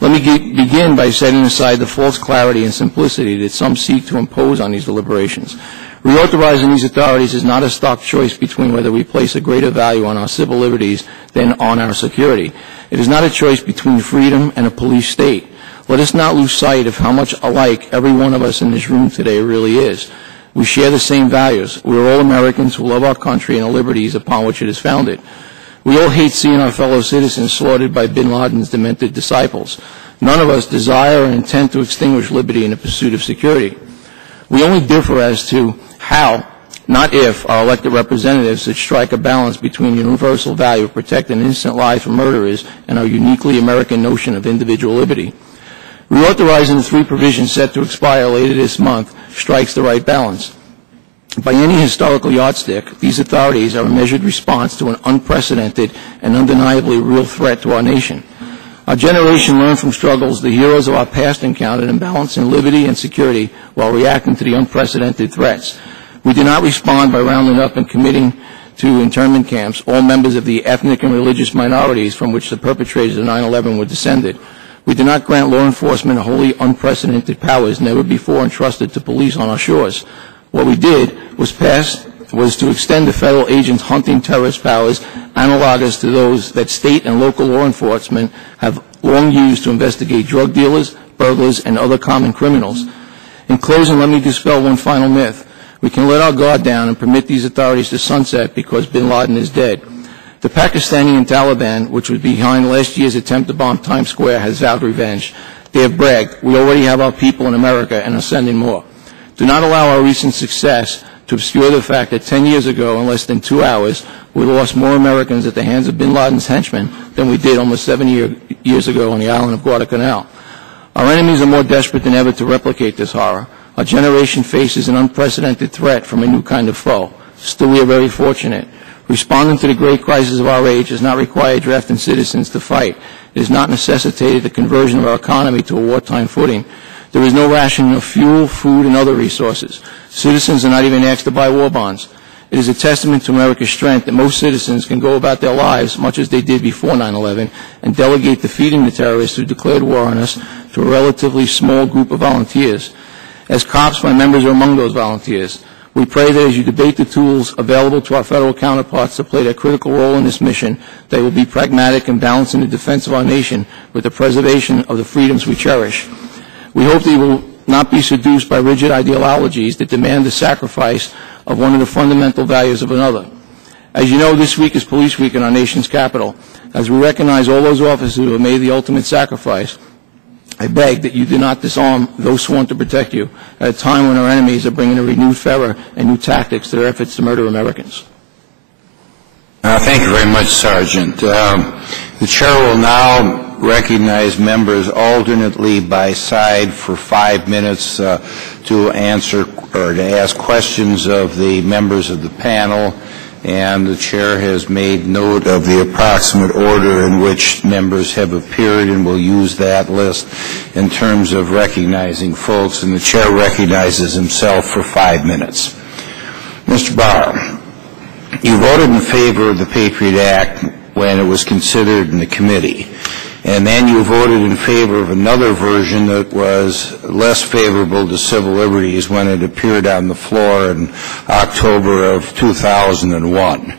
Let me begin by setting aside the false clarity and simplicity that some seek to impose on these deliberations. Reauthorizing these authorities is not a stock choice between whether we place a greater value on our civil liberties than on our security. It is not a choice between freedom and a police state. Let us not lose sight of how much alike every one of us in this room today really is. We share the same values. We are all Americans who love our country and the liberties upon which it is founded. We all hate seeing our fellow citizens slaughtered by bin Laden's demented disciples. None of us desire or intend to extinguish liberty in the pursuit of security. We only differ as to how, not if, our elected representatives should strike a balance between the universal value of protecting innocent lives from murderers and our uniquely American notion of individual liberty. Reauthorizing the 3 provisions set to expire later this month strikes the right balance. By any historical yardstick, these authorities are a measured response to an unprecedented and undeniably real threat to our nation. Our generation learned from struggles the heroes of our past encountered in balancing liberty and security while reacting to the unprecedented threats. We did not respond by rounding up and committing to internment camps all members of the ethnic and religious minorities from which the perpetrators of 9/11 were descended. We did not grant law enforcement wholly unprecedented powers never before entrusted to police on our shores. What we did was to extend the federal agents' hunting terrorist powers analogous to those that state and local law enforcement have long used to investigate drug dealers, burglars, and other common criminals. In closing, let me dispel one final myth. We can let our guard down and permit these authorities to sunset because bin Laden is dead. The Pakistani and Taliban, which was behind last year's attempt to bomb Times Square, has vowed revenge. They have bragged, we already have our people in America and are sending more. Do not allow our recent success to obscure the fact that 10 years ago, in less than 2 hours, we lost more Americans at the hands of bin Laden's henchmen than we did almost 7 years ago on the island of Guadalcanal. Our enemies are more desperate than ever to replicate this horror. Our generation faces an unprecedented threat from a new kind of foe. Still, we are very fortunate. Responding to the great crisis of our age does not require drafting citizens to fight. It has not necessitated the conversion of our economy to a wartime footing. There is no rationing of fuel, food, and other resources. Citizens are not even asked to buy war bonds. It is a testament to America's strength that most citizens can go about their lives much as they did before 9/11 and delegate defeating the terrorists who declared war on us to a relatively small group of volunteers. As cops, my members are among those volunteers. We pray that as you debate the tools available to our federal counterparts to play their critical role in this mission, they will be pragmatic and balanced in the defense of our nation with the preservation of the freedoms we cherish. We hope that you will not be seduced by rigid ideologies that demand the sacrifice of one of the fundamental values of another. As you know, this week is Police Week in our nation's capital. As we recognize all those officers who have made the ultimate sacrifice, I beg that you do not disarm those sworn to protect you at a time when our enemies are bringing a renewed fervor and new tactics to their efforts to murder Americans. Thank you very much, Sergeant. The Chair will now recognize members alternately by side for 5 minutes to answer or to ask questions of the members of the panel, and the Chair has made note of the approximate order in which members have appeared and will use that list in terms of recognizing folks, and the Chair recognizes himself for 5 minutes. Mr. Barr, you voted in favor of the Patriot Act when it was considered in the committee, and then you voted in favor of another version that was less favorable to civil liberties when it appeared on the floor in October of 2001.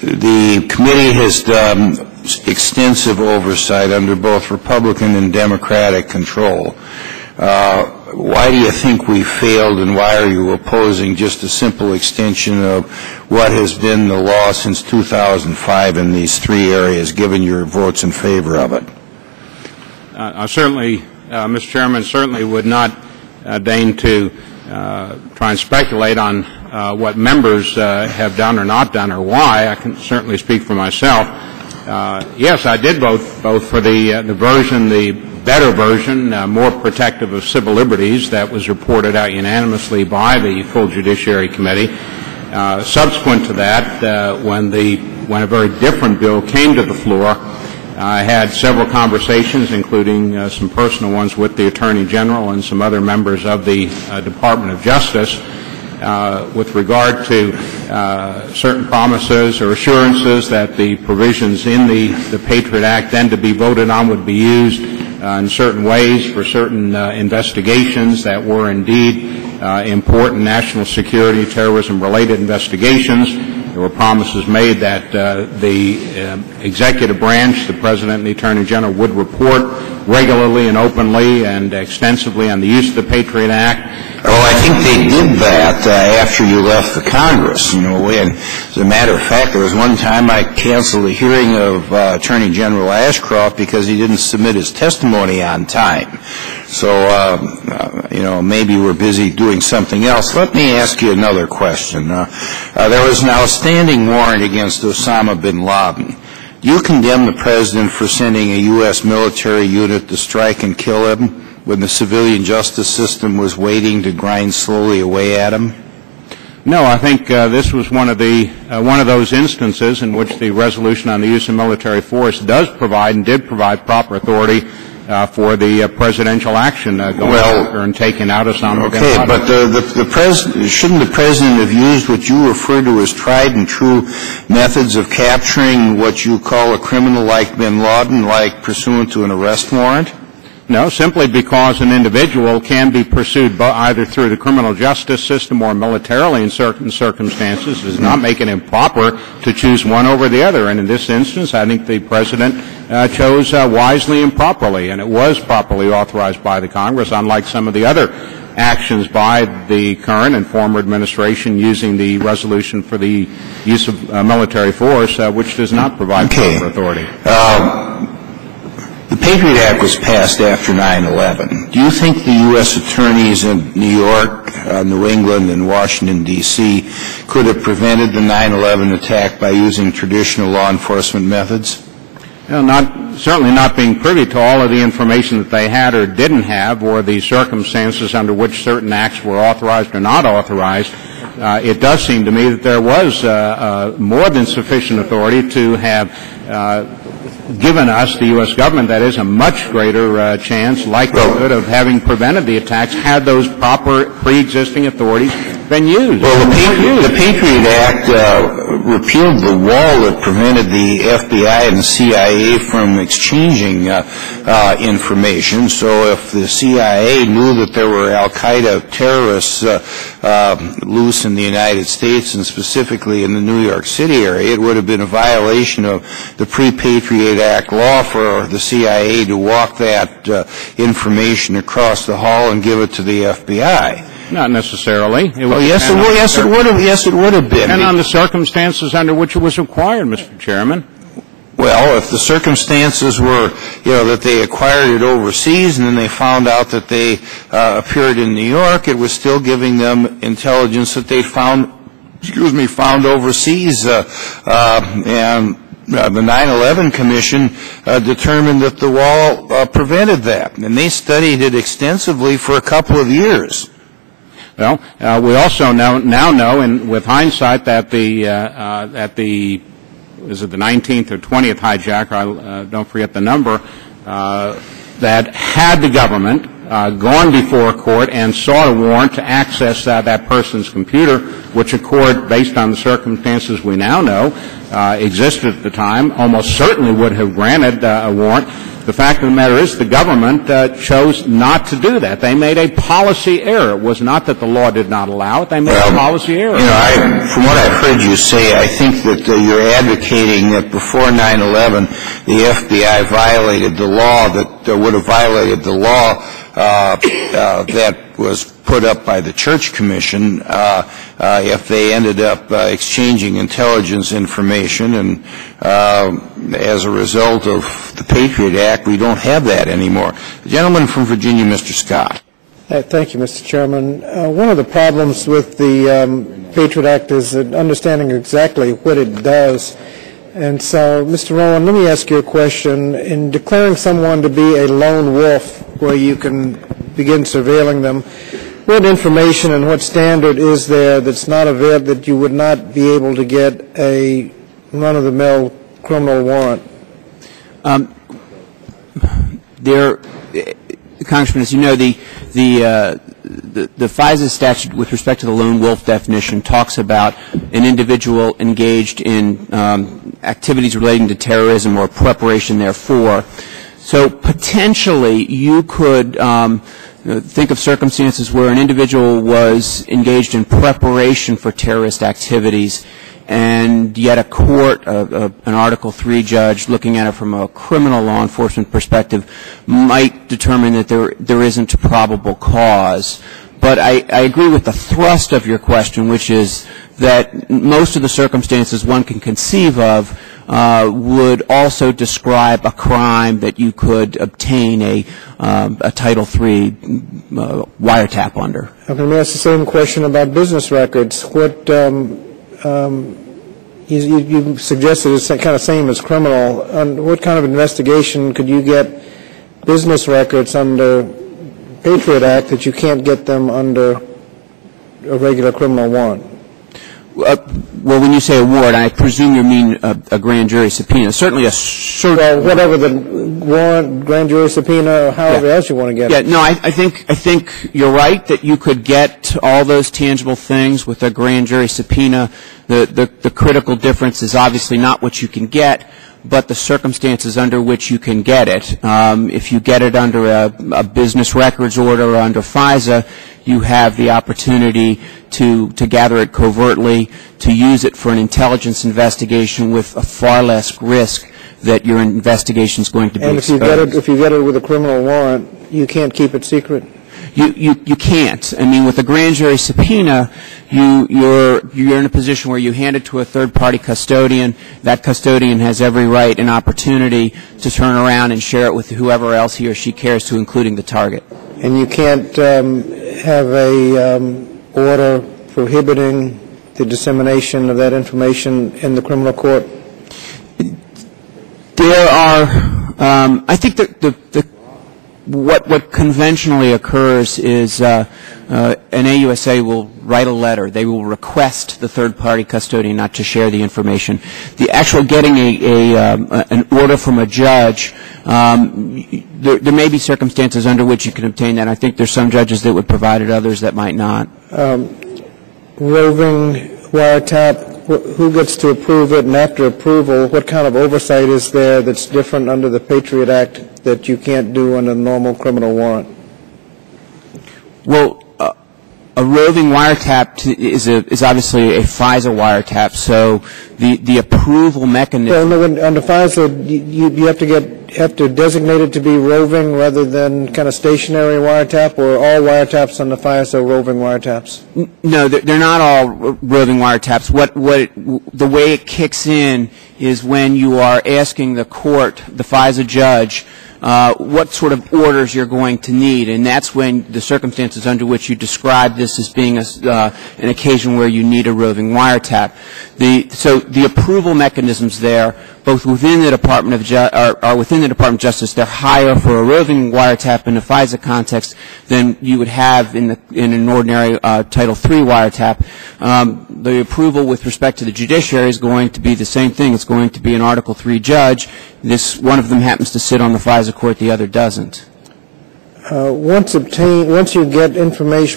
The committee has done extensive oversight under both Republican and Democratic control. Why do you think we failed, and why are you opposing just a simple extension of what has been the law since 2005 in these 3 areas, given your votes in favor of it? I certainly, Mr. Chairman, certainly would not deign to try and speculate on what members have done or not done or why. I can certainly speak for myself. Yes, I did vote for the version, the better version, more protective of civil liberties that was reported out unanimously by the full Judiciary Committee. Subsequent to that, when a very different bill came to the floor, I had several conversations, including some personal ones with the Attorney General and some other members of the Department of Justice with regard to certain promises or assurances that the provisions in the Patriot Act then to be voted on would be used in certain ways for certain investigations that were indeed important national security, terrorism-related investigations. There were promises made that the executive branch, the President and the Attorney General, would report regularly and openly and extensively on the use of the Patriot Act. Oh, I think they did that after you left the Congress. You know, and as a matter of fact, there was one time I canceled a hearing of Attorney General Ashcroft because he didn't submit his testimony on time. So, you know, maybe we're busy doing something else. Let me ask you another question. There was an outstanding warrant against Osama bin Laden. Do you condemn the President for sending a U.S. military unit to strike and kill him when the civilian justice system was waiting to grind slowly away at him? No, I think this was one of those instances in which the resolution on the use of military force does provide and did provide proper authority for the presidential action going after and taking out Osama bin Laden. Okay, but shouldn't the president have used what you refer to as tried and true methods of capturing what you call a criminal like bin Laden, like pursuant to an arrest warrant? No, simply because an individual can be pursued either through the criminal justice system or militarily in certain circumstances does not make it improper to choose one over the other. And in this instance, I think the president chose wisely and properly, and it was properly authorized by the Congress, unlike some of the other actions by the current and former administration using the resolution for the use of military force, which does not provide proper authority. The Patriot Act was passed after 9/11. Do you think the U.S. attorneys in New York, New England, and Washington, D.C. could have prevented the 9/11 attack by using traditional law enforcement methods? Well, certainly not being privy to all of the information that they had or didn't have, or the circumstances under which certain acts were authorized or not authorized. It does seem to me that there was more than sufficient authority to have given us, the U.S. government, that is, a much greater chance, likelihood of having prevented the attacks had those proper pre-existing authorities been used. Well, the Patriot Act repealed the wall that prevented the FBI and the CIA from exchanging information. So if the CIA knew that there were al-Qaeda terrorists loose in the United States and specifically in the New York City area, it would have been a violation of the pre-Patriot Act law for the CIA to walk that information across the hall and give it to the FBI. Not necessarily. Yes, it would have been. And on the circumstances under which it was required, Mr. Chairman. Well, if the circumstances were, that they acquired it overseas and then they found out that they appeared in New York, it was still giving them intelligence that they found overseas. And the 9/11 Commission determined that the wall prevented that, and they studied it extensively for a couple of years. Well, we also now know, and with hindsight, that is it the 19th or 20th hijacker, I don't forget the number, that had the government gone before a court and sought a warrant to access that person's computer, which a court, based on the circumstances we now know, existed at the time, almost certainly would have granted a warrant. The fact of the matter is the government chose not to do that. They made a policy error. It was not that the law did not allow it. They made a policy error. From what I've heard you say, I think that you're advocating that before 9/11, the FBI violated the law that would have violated the law that was put up by the Church Commission if they ended up exchanging intelligence information. And as a result of the Patriot Act, we don't have that anymore. The gentleman from Virginia, Mr. Scott. Thank you, Mr. Chairman. One of the problems with the Patriot Act is understanding exactly what it does. And so, Mr. Rowan, let me ask you a question. In declaring someone to be a lone wolf where you can begin surveilling them, what information and what standard is there that's not available, that you would not be able to get a run-of-the-mill criminal warrant? Congressman, as you know, the FISA statute with respect to the lone wolf definition talks about an individual engaged in activities relating to terrorism or preparation therefor. So potentially you could think of circumstances where an individual was engaged in preparation for terrorist activities, and yet a court, an Article III judge looking at it from a criminal law enforcement perspective might determine that there isn't a probable cause. But I agree with the thrust of your question, which is that most of the circumstances one can conceive of would also describe a crime that you could obtain a Title III wiretap under. I'm going to ask the same question about business records. What you suggested is kind of same as criminal. What kind of investigation could you get business records under Patriot Act that you can't get them under a regular criminal warrant? Well, when you say a warrant, I presume you mean a grand jury subpoena. Certainly a search. Well, whatever the warrant, grand jury subpoena, however else you want to get it. Yeah, no, I think you're right that you could get all those tangible things with a grand jury subpoena. The critical difference is obviously not what you can get, but the circumstances under which you can get it. If you get it under a business records order or under FISA, you have the opportunity to gather it covertly, to use it for an intelligence investigation with a far less risk that your investigation is going to be exposed. And if you get it with a criminal warrant, you can't keep it secret? You can't. I mean, with a grand jury subpoena, you're in a position where you hand it to a third-party custodian. That custodian has every right and opportunity to turn around and share it with whoever else he or she cares to, including the target. And you can't have a order prohibiting the dissemination of that information in the criminal court? There are, I think that what conventionally occurs is an AUSA will write a letter. They will request the third-party custodian not to share the information. The actual getting an order from a judge, there may be circumstances under which you can obtain that. I think there's some judges that would provide it, others that might not. Roving wiretap, who gets to approve it, and after approval, what kind of oversight is there that's different under the Patriot Act that you can't do under a normal criminal warrant? Well, a roving wiretap is obviously a FISA wiretap, so the approval mechanism. Well, under FISA, you have to designate it to be roving rather than kind of stationary wiretap, or all wiretaps under FISA are roving wiretaps? No, they're not all roving wiretaps. The way it kicks in is when you are asking the court, the FISA judge, what sort of orders you're going to need, and that's when the circumstances under which you describe this as being an occasion where you need a roving wiretap. So the approval mechanisms there, both within the Department of Justice, they're higher for a roving wiretap in the FISA context than you would have in an ordinary Title III wiretap. The approval with respect to the judiciary is going to be the same thing. It's going to be an Article III judge. One of them happens to sit on the FISA court, the other doesn't. Once you get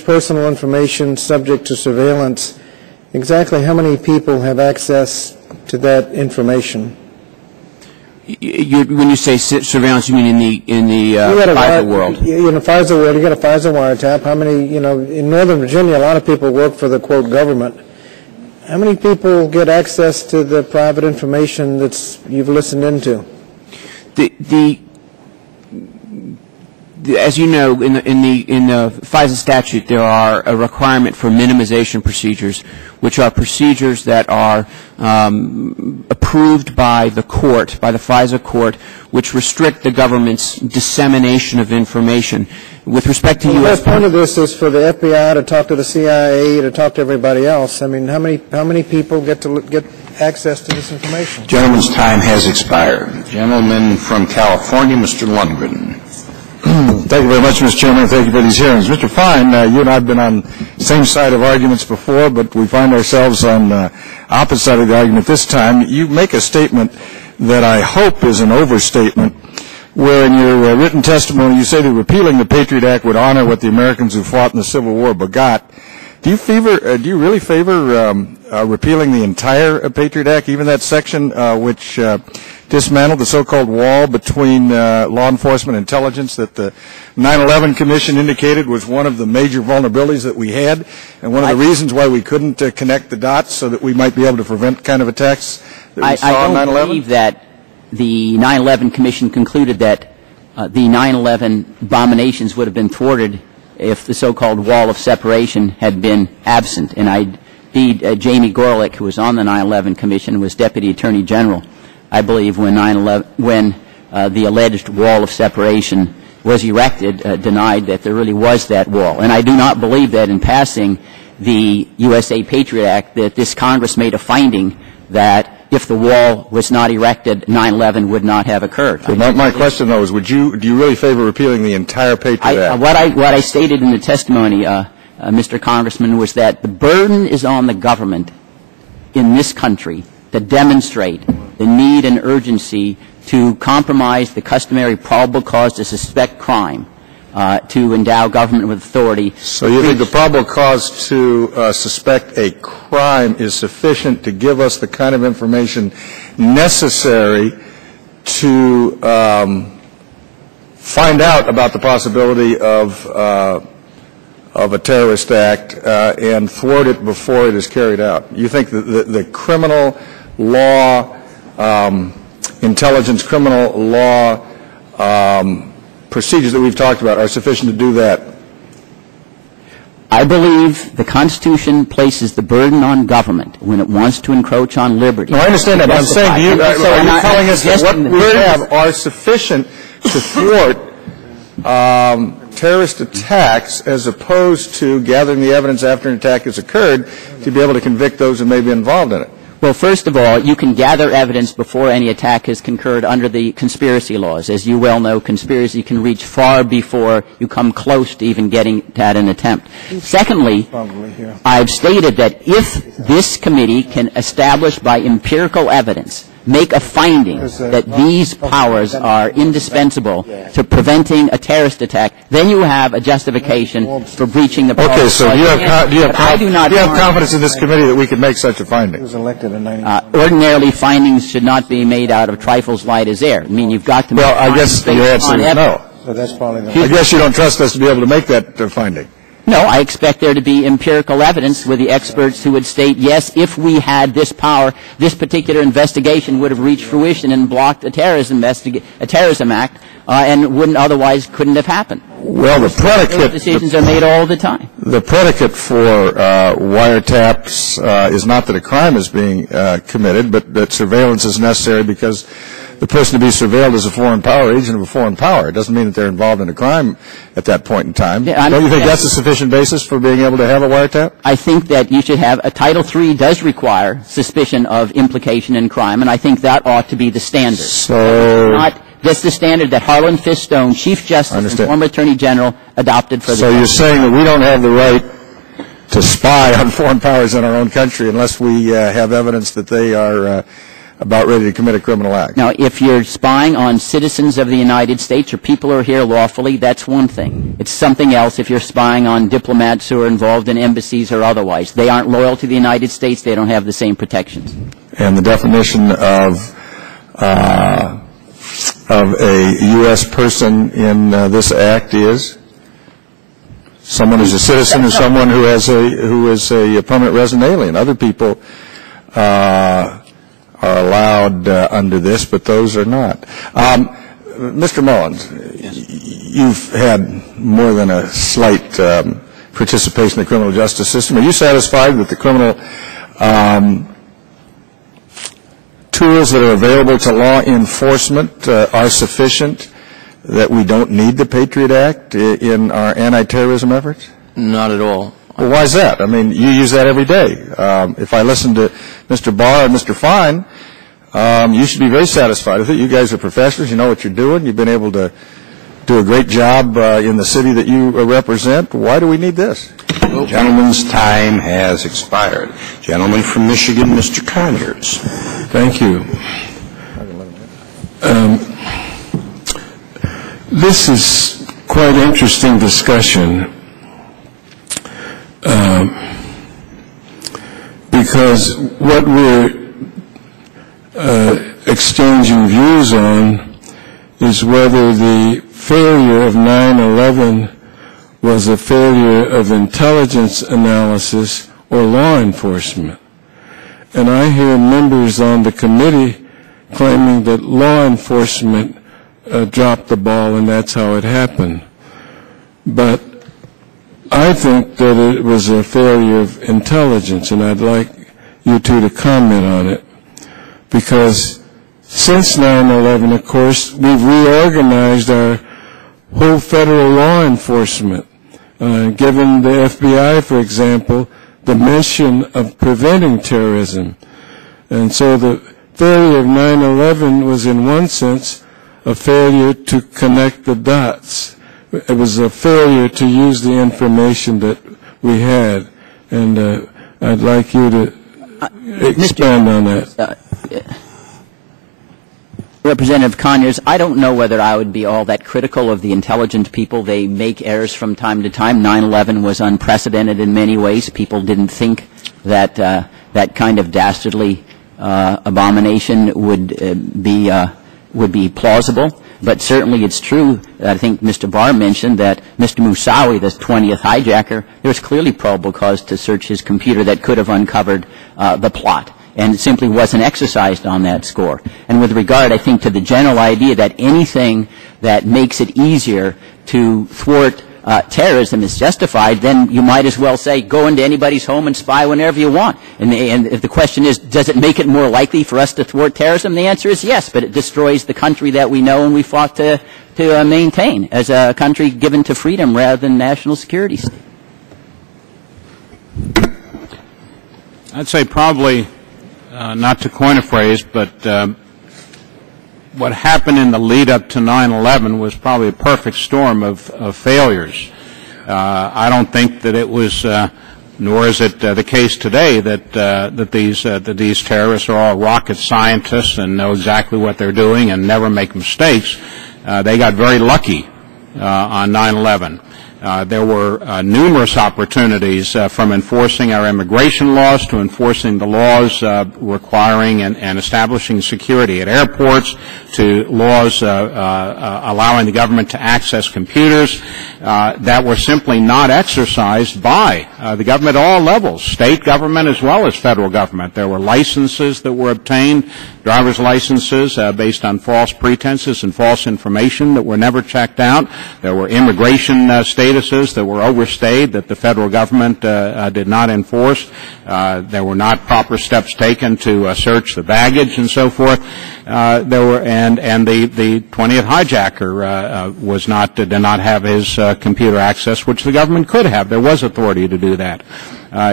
personal information subject to surveillance, exactly how many people have access to that information? When you say surveillance, you mean in the FISA world? In the FISA world, you get a FISA wiretap. How many, in Northern Virginia, a lot of people work for the, quote, government. How many people get access to the private information that you've listened into? As you know, in the FISA statute, there are a requirement for minimization procedures, which are procedures that are approved by the court, by the FISA court, which restrict the government's dissemination of information. With respect to U.S. The point of this is for the FBI to talk to the CIA, to talk to everybody else. I mean, how many people get access to this information? Gentleman's time has expired. Gentleman from California, Mr. Lundgren. Thank you very much, Mr. Chairman. Thank you for these hearings. Mr. Fein, you and I have been on the same side of arguments before, but we find ourselves on the opposite side of the argument this time. You make a statement that I hope is an overstatement, where in your written testimony you say that repealing the Patriot Act would honor what the Americans who fought in the Civil War begot. Do you really favor repealing the entire Patriot Act, even that section which dismantled the so-called wall between law enforcement and intelligence that the 9/11 Commission indicated was one of the major vulnerabilities that we had, and one of the reasons why we couldn't connect the dots so that we might be able to prevent kind of attacks that we saw on 9/11? I don't believe that the 9/11 Commission concluded that the 9/11 abominations would have been thwarted if the so-called wall of separation had been absent. And I indeed, Jamie Gorelick, who was on the 9/11 Commission, was Deputy Attorney General, I believe, when the alleged wall of separation was erected, denied that there really was that wall. And I do not believe that in passing the USA Patriot Act that this Congress made a finding that if the wall was not erected, 9/11 would not have occurred. So my question, though, is do you really favor repealing the entire Patriot Act? What I stated in the testimony, Mr. Congressman, was that the burden is on the government in this country that demonstrate the need and urgency to compromise the customary probable cause to suspect crime, to endow government with authority. So you think the probable cause to suspect a crime is sufficient to give us the kind of information necessary to find out about the possibility of a terrorist act and thwart it before it is carried out? You think the criminal law, intelligence, criminal law procedures that we've talked about are sufficient to do that? I believe the Constitution places the burden on government when it wants to encroach on liberty. No, I understand that, but I'm saying to you, are you telling us that what we have are sufficient to thwart terrorist attacks as opposed to gathering the evidence after an attack has occurred to be able to convict those who may be involved in it? Well, first of all, you can gather evidence before any attack has concurred under the conspiracy laws. As you well know, conspiracy can reach far before you come close to even getting at an attempt. Secondly, I've stated that if this committee can establish by empirical evidence, make a finding that these powers are indispensable to preventing a terrorist attack, then you have a justification for breaching the powers. Okay, so do you have confidence in this committee that we can make such a finding? Ordinarily, findings should not be made out of trifles light as air. I mean, you've got to make I guess the answer is no. So that's probably I guess you don't trust us to be able to make that finding. No, I expect there to be empirical evidence with the experts who would state, yes, if we had this power, this particular investigation would have reached fruition and blocked a terrorism act, and wouldn't otherwise couldn't have happened. Well, the predicate Those decisions are made all the time. The predicate for wiretaps is not that a crime is being committed, but that surveillance is necessary because the person to be surveilled is a foreign power, agent of a foreign power. It doesn't mean that they're involved in a crime at that point in time. Yeah, don't you think that's a sufficient basis for being able to have a wiretap? I think that you should have Title III does require suspicion of implication in crime, and I think that ought to be the standard. So that's the standard that Harlan Fistone, Chief Justice and former Attorney General, adopted for the So you're saying that we don't have the right to spy on foreign powers in our own country unless we have evidence that they are about ready to commit a criminal act? Now, if you're spying on citizens of the United States or people who are here lawfully, that's one thing. It's something else if you're spying on diplomats who are involved in embassies or otherwise. They aren't loyal to the United States. They don't have the same protections. And the definition of a U.S. person in this act is someone who's a citizen or someone who is a permanent resident alien. Other people are allowed under this, but those are not. Mr. Mullins, you've had more than a slight participation in the criminal justice system. Are you satisfied that the criminal tools that are available to law enforcement are sufficient, that we don't need the Patriot Act in our anti-terrorism efforts? Not at all. Well, why is that? I mean, you use that every day. If I listen to Mr. Barr and Mr. Fein, you should be very satisfied with it. You guys are professionals. You know what you're doing. You've been able to do a great job in the city that you represent. Why do we need this? Well, gentleman's time has expired. Gentleman from Michigan, Mr. Conyers. Thank you. This is quite interesting discussion. Because what we're exchanging views on is whether the failure of 9/11 was a failure of intelligence analysis or law enforcement. And I hear members on the committee claiming that law enforcement dropped the ball and that's how it happened. But I think that it was a failure of intelligence, and I'd like you two to comment on it. Because since 9/11, of course, we've reorganized our whole federal law enforcement, given the FBI, for example, the mission of preventing terrorism. And so the failure of 9/11 was, in one sense, a failure to connect the dots. It was a failure to use the information that we had. And I'd like you to expand on that. Representative Conyers, I don't know whether I would be all that critical of the intelligent people. They make errors from time to time. 9/11 was unprecedented in many ways. People didn't think that that kind of dastardly abomination would be plausible. But certainly it's true, I think Mr. Barr mentioned, that Mr. Moussaoui, the 20th hijacker, there was clearly probable cause to search his computer that could have uncovered the plot. And it simply wasn't exercised on that score. And with regard, I think, to the general idea that anything that makes it easier to thwart terrorism is justified, then you might as well say go into anybody's home and spy whenever you want. And if the question is, does it make it more likely for us to thwart terrorism, the answer is yes, but it destroys the country that we know and we fought to maintain as a country given to freedom rather than national security state. I'd say probably, not to coin a phrase, but what happened in the lead-up to 9/11 was probably a perfect storm of failures. I don't think that it was, nor is it the case today, that these terrorists are all rocket scientists and know exactly what they're doing and never make mistakes. They got very lucky on 9/11. There were numerous opportunities from enforcing our immigration laws to enforcing the laws requiring and establishing security at airports to laws allowing the government to access computers that were simply not exercised by the government at all levels, state government as well as federal government. There were licenses that were obtained, driver's licenses based on false pretenses and false information that were never checked out. There were immigration statuses that were overstayed that the federal government did not enforce. There were not proper steps taken to search the baggage and so forth. There were and the 20th hijacker did not have his computer access, which the government could have. There was authority to do that.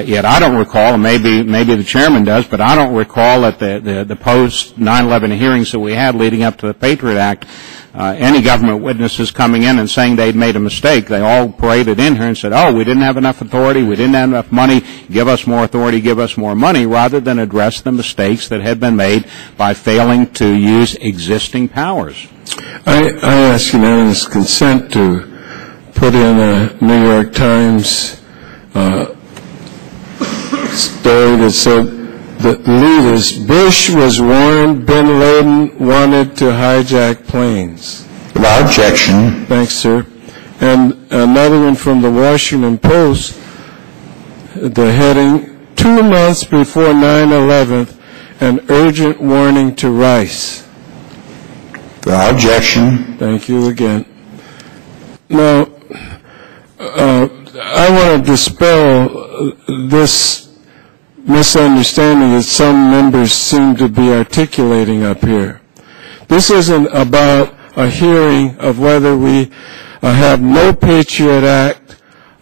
Yet I don't recall, and maybe the chairman does, but I don't recall at the post 9/11 hearings that we had leading up to the Patriot Act, any government witnesses coming in and saying they'd made a mistake. They all paraded in here and said, oh, we didn't have enough authority, we didn't have enough money, give us more authority, give us more money, rather than address the mistakes that had been made by failing to use existing powers. I ask unanimous consent to put in a New York Times story that said the leaders, Bush was warned Bin Laden wanted to hijack planes. Without objection. Thanks, sir. And another one from the Washington Post, the heading, 2 months before 9/11, an urgent warning to Rice. Without objection. Thank you again. Now, I want to dispel this misunderstanding that some members seem to be articulating up here. This isn't about a hearing of whether we have no Patriot Act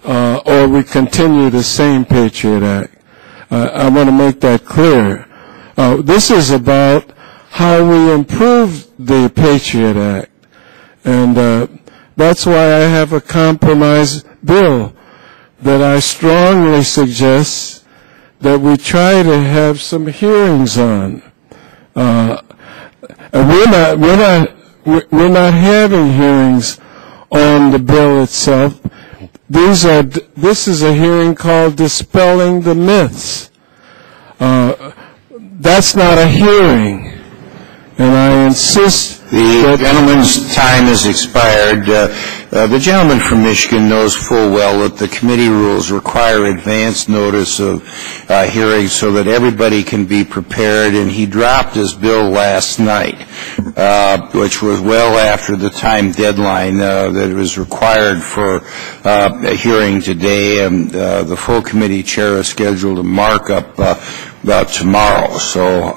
or we continue the same Patriot Act. I want to make that clear. This is about how we improve the Patriot Act. And that's why I have a compromise bill that I strongly suggest that we try to have some hearings on. We're not having hearings on the bill itself. This is a hearing called Dispelling the Myths. That's not a hearing, and I insist. The gentleman's time has expired. The gentleman from Michigan knows full well that the committee rules require advance notice of hearings so that everybody can be prepared, and he dropped his bill last night, which was well after the time deadline that was required for a hearing today, and the full committee chair is scheduled to mark up tomorrow. So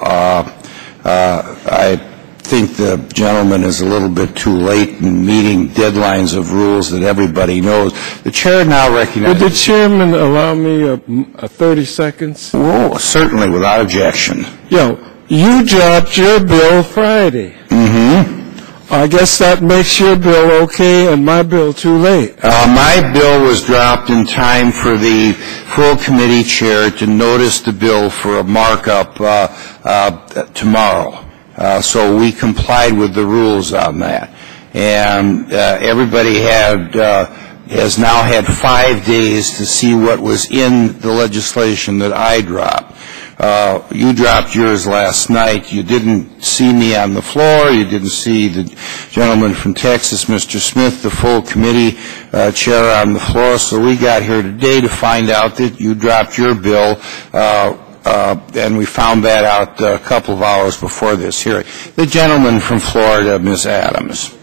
I think the gentleman is a little bit too late in meeting deadlines of rules that everybody knows. The chair now recognizes. Would the chairman allow me 30 seconds? Oh, certainly, without objection. You dropped your bill Friday. Mm-hmm. I guess that makes your bill okay and my bill too late. My bill was dropped in time for the full committee chair to notice the bill for a markup tomorrow. So we complied with the rules on that. And everybody has now had 5 days to see what was in the legislation that I dropped. You dropped yours last night. You didn't see me on the floor. You didn't see the gentleman from Texas, Mr. Smith, the full committee chair on the floor. So we got here today to find out that you dropped your bill, and we found that out a couple of hours before this hearing. The gentleman from Florida, Ms. Adams.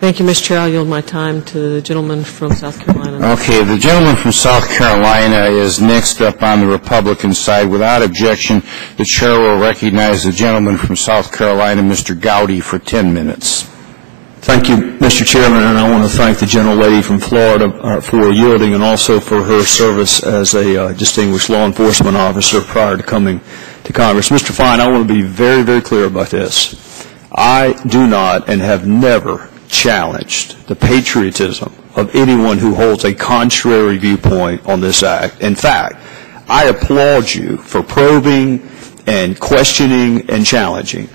Thank you, Mr. Chair. I'll yield my time to the gentleman from South Carolina. Okay, the gentleman from South Carolina is next up on the Republican side. Without objection, the chair will recognize the gentleman from South Carolina, Mr. Gowdy, for 10 minutes. Thank you, Mr. Chairman, and I want to thank the gentlelady from Florida for yielding and also for her service as a distinguished law enforcement officer prior to coming to Congress. Mr. Fein, I want to be very, very clear about this. I do not and have never challenged the patriotism of anyone who holds a contrary viewpoint on this act. In fact, I applaud you for probing and questioning and challenging.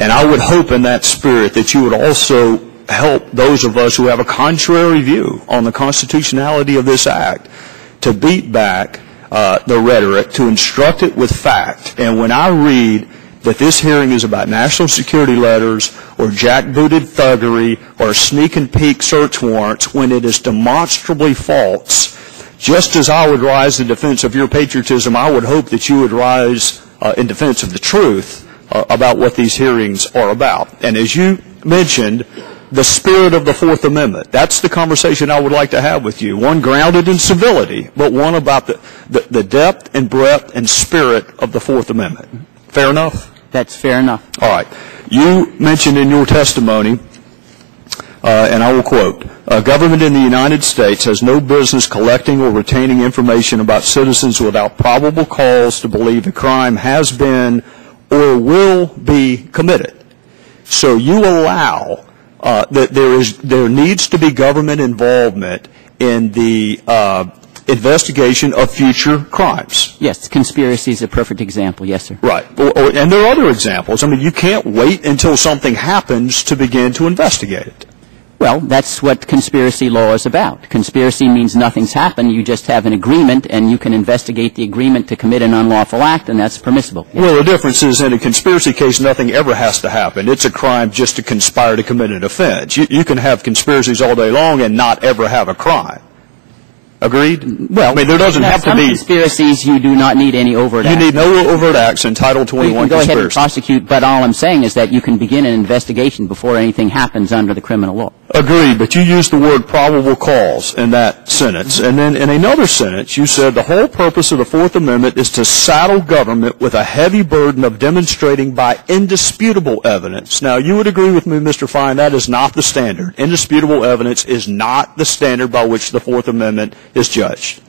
And I would hope in that spirit that you would also help those of us who have a contrary view on the constitutionality of this act to beat back the rhetoric, to instruct it with fact. And when I read that this hearing is about national security letters or jackbooted thuggery or sneak and peek search warrants when it is demonstrably false, just as I would rise in defense of your patriotism, I would hope that you would rise in defense of the truth about what these hearings are about. And as you mentioned, the spirit of the Fourth Amendment, that's the conversation I would like to have with you, one grounded in civility, but one about the depth and breadth and spirit of the Fourth Amendment. Fair enough? That's fair enough. All right. You mentioned in your testimony, and I will quote, government in the United States has no business collecting or retaining information about citizens without probable cause to believe a crime has been or will be committed. So you allow that there needs to be government involvement in the investigation of future crimes. Yes, conspiracy is a perfect example. Yes, sir. Right. And there are other examples. I mean, you can't wait until something happens to begin to investigate it. Well, that's what conspiracy law is about. Conspiracy means nothing's happened. You just have an agreement, and you can investigate the agreement to commit an unlawful act, and that's permissible. Yes. Well, the difference is in a conspiracy case, nothing ever has to happen. It's a crime just to conspire to commit an offense. You can have conspiracies all day long and not ever have a crime. Agreed? Well, I mean, there doesn't have to be. Some conspiracies, you do not need any overt acts. You need no overt acts in Title 21 You can go conspiracy. ahead and prosecute, but all I'm saying is that you can begin an investigation before anything happens under the criminal law. Agreed, but you used the word probable cause in that sentence. And then in another sentence, you said the whole purpose of the Fourth Amendment is to saddle government with a heavy burden of demonstrating by indisputable evidence. Now, you would agree with me, Mr. Fein, that is not the standard. Indisputable evidence is not the standard by which the Fourth Amendment is judged.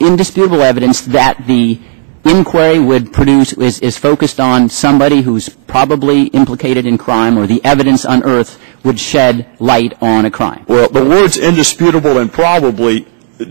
Indisputable evidence that the inquiry would produce is focused on somebody who's probably implicated in crime, or the evidence unearthed would shed light on a crime. Well, the words indisputable and probably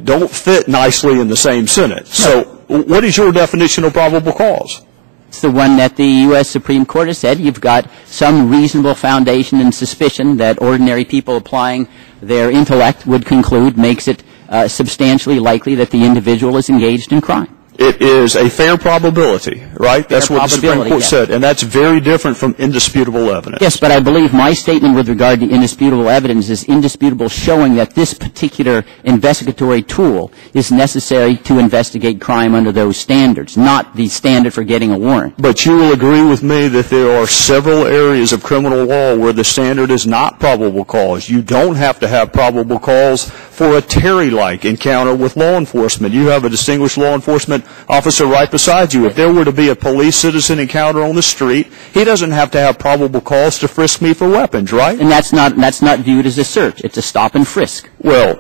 don't fit nicely in the same sentence. No. So what is your definition of probable cause? It's the one that the U.S. Supreme Court has said. You've got some reasonable foundation and suspicion that ordinary people applying their intellect would conclude makes it substantially likely that the individual is engaged in crime. It is a fair probability, right? That's what the Supreme Court said. And that's very different from indisputable evidence. Yes, but I believe my statement with regard to indisputable evidence is indisputable, showing that this particular investigatory tool is necessary to investigate crime under those standards, not the standard for getting a warrant. But you will agree with me that there are several areas of criminal law where the standard is not probable cause. You don't have to have probable cause for a Terry-like encounter with law enforcement. You have a distinguished law enforcement officer right beside you. If there were to be a police-citizen encounter on the street, he doesn't have to have probable cause to frisk me for weapons, right? And that's not viewed as a search. It's a stop and frisk. Well,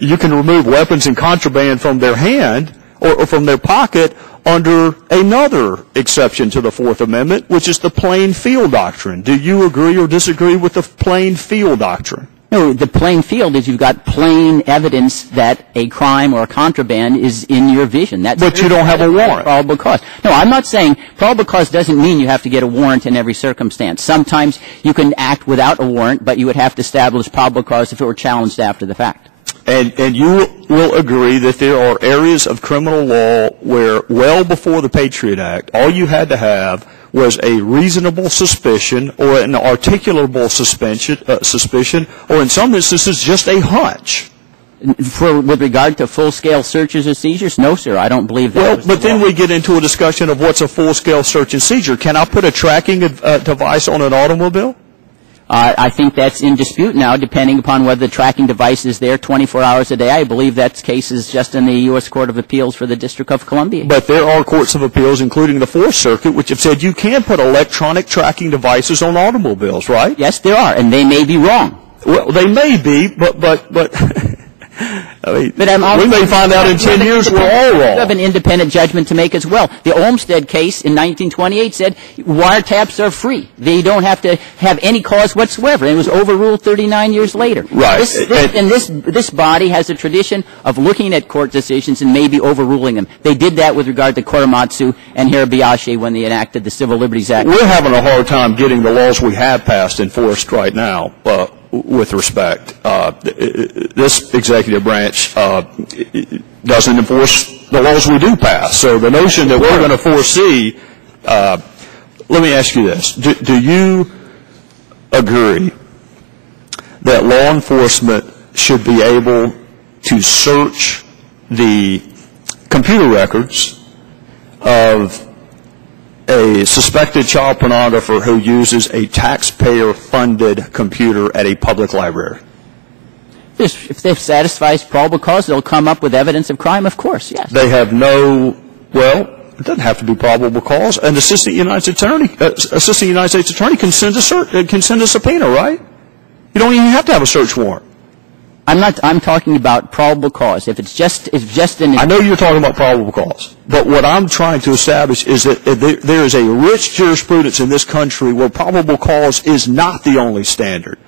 you can remove weapons and contraband from their hand, or from their pocket under another exception to the Fourth Amendment, which is the plain field doctrine. Do you agree or disagree with the plain field doctrine? No, the plain field is you've got plain evidence that a crime or a contraband is in your vision. But you don't have a warrant. Probable cause. No, I'm not saying probable cause doesn't mean you have to get a warrant in every circumstance. Sometimes you can act without a warrant, but you would have to establish probable cause if it were challenged after the fact. And you will agree that there are areas of criminal law where, well before the Patriot Act, all you had to have was a reasonable suspicion or an articulable suspicion, or in some instances just a hunch. With regard to full-scale searches or seizures, no, sir, I don't believe that. Well, but then we get into a discussion of what's a full-scale search and seizure. Can I put a tracking device on an automobile? I think that's in dispute now, depending upon whether the tracking device is there 24 hours a day. I believe that case is just in the U.S. Court of Appeals for the District of Columbia. But there are courts of appeals, including the Fourth Circuit, which have said you can put electronic tracking devices on automobiles, right? Yes, there are, and they may be wrong. Well, they may be, but I mean, we may find out in 10 years we're all wrong. You have an independent judgment to make as well. The Olmstead case in 1928 said wiretaps are free. They don't have to have any cause whatsoever. It was overruled 39 years later. Right. This body has a tradition of looking at court decisions and maybe overruling them. They did that with regard to Korematsu and Hirabayashi when they enacted the Civil Liberties Act. We're having a hard time getting the laws we have passed enforced right now. With respect, this executive branch doesn't enforce the laws we do pass. So the notion that we're going to foresee, let me ask you this. Do you agree that law enforcement should be able to search the computer records of a suspected child pornographer who uses a taxpayer-funded computer at a public library? If they satisfy probable cause, they'll come up with evidence of crime, of course, yes. They have it doesn't have to be probable cause. An assistant United States attorney can send a subpoena, right? You don't even have to have a search warrant. I'm talking about probable cause. If it's just I know you're talking about probable cause, but what I'm trying to establish is that there is a rich jurisprudence in this country where probable cause is not the only standard.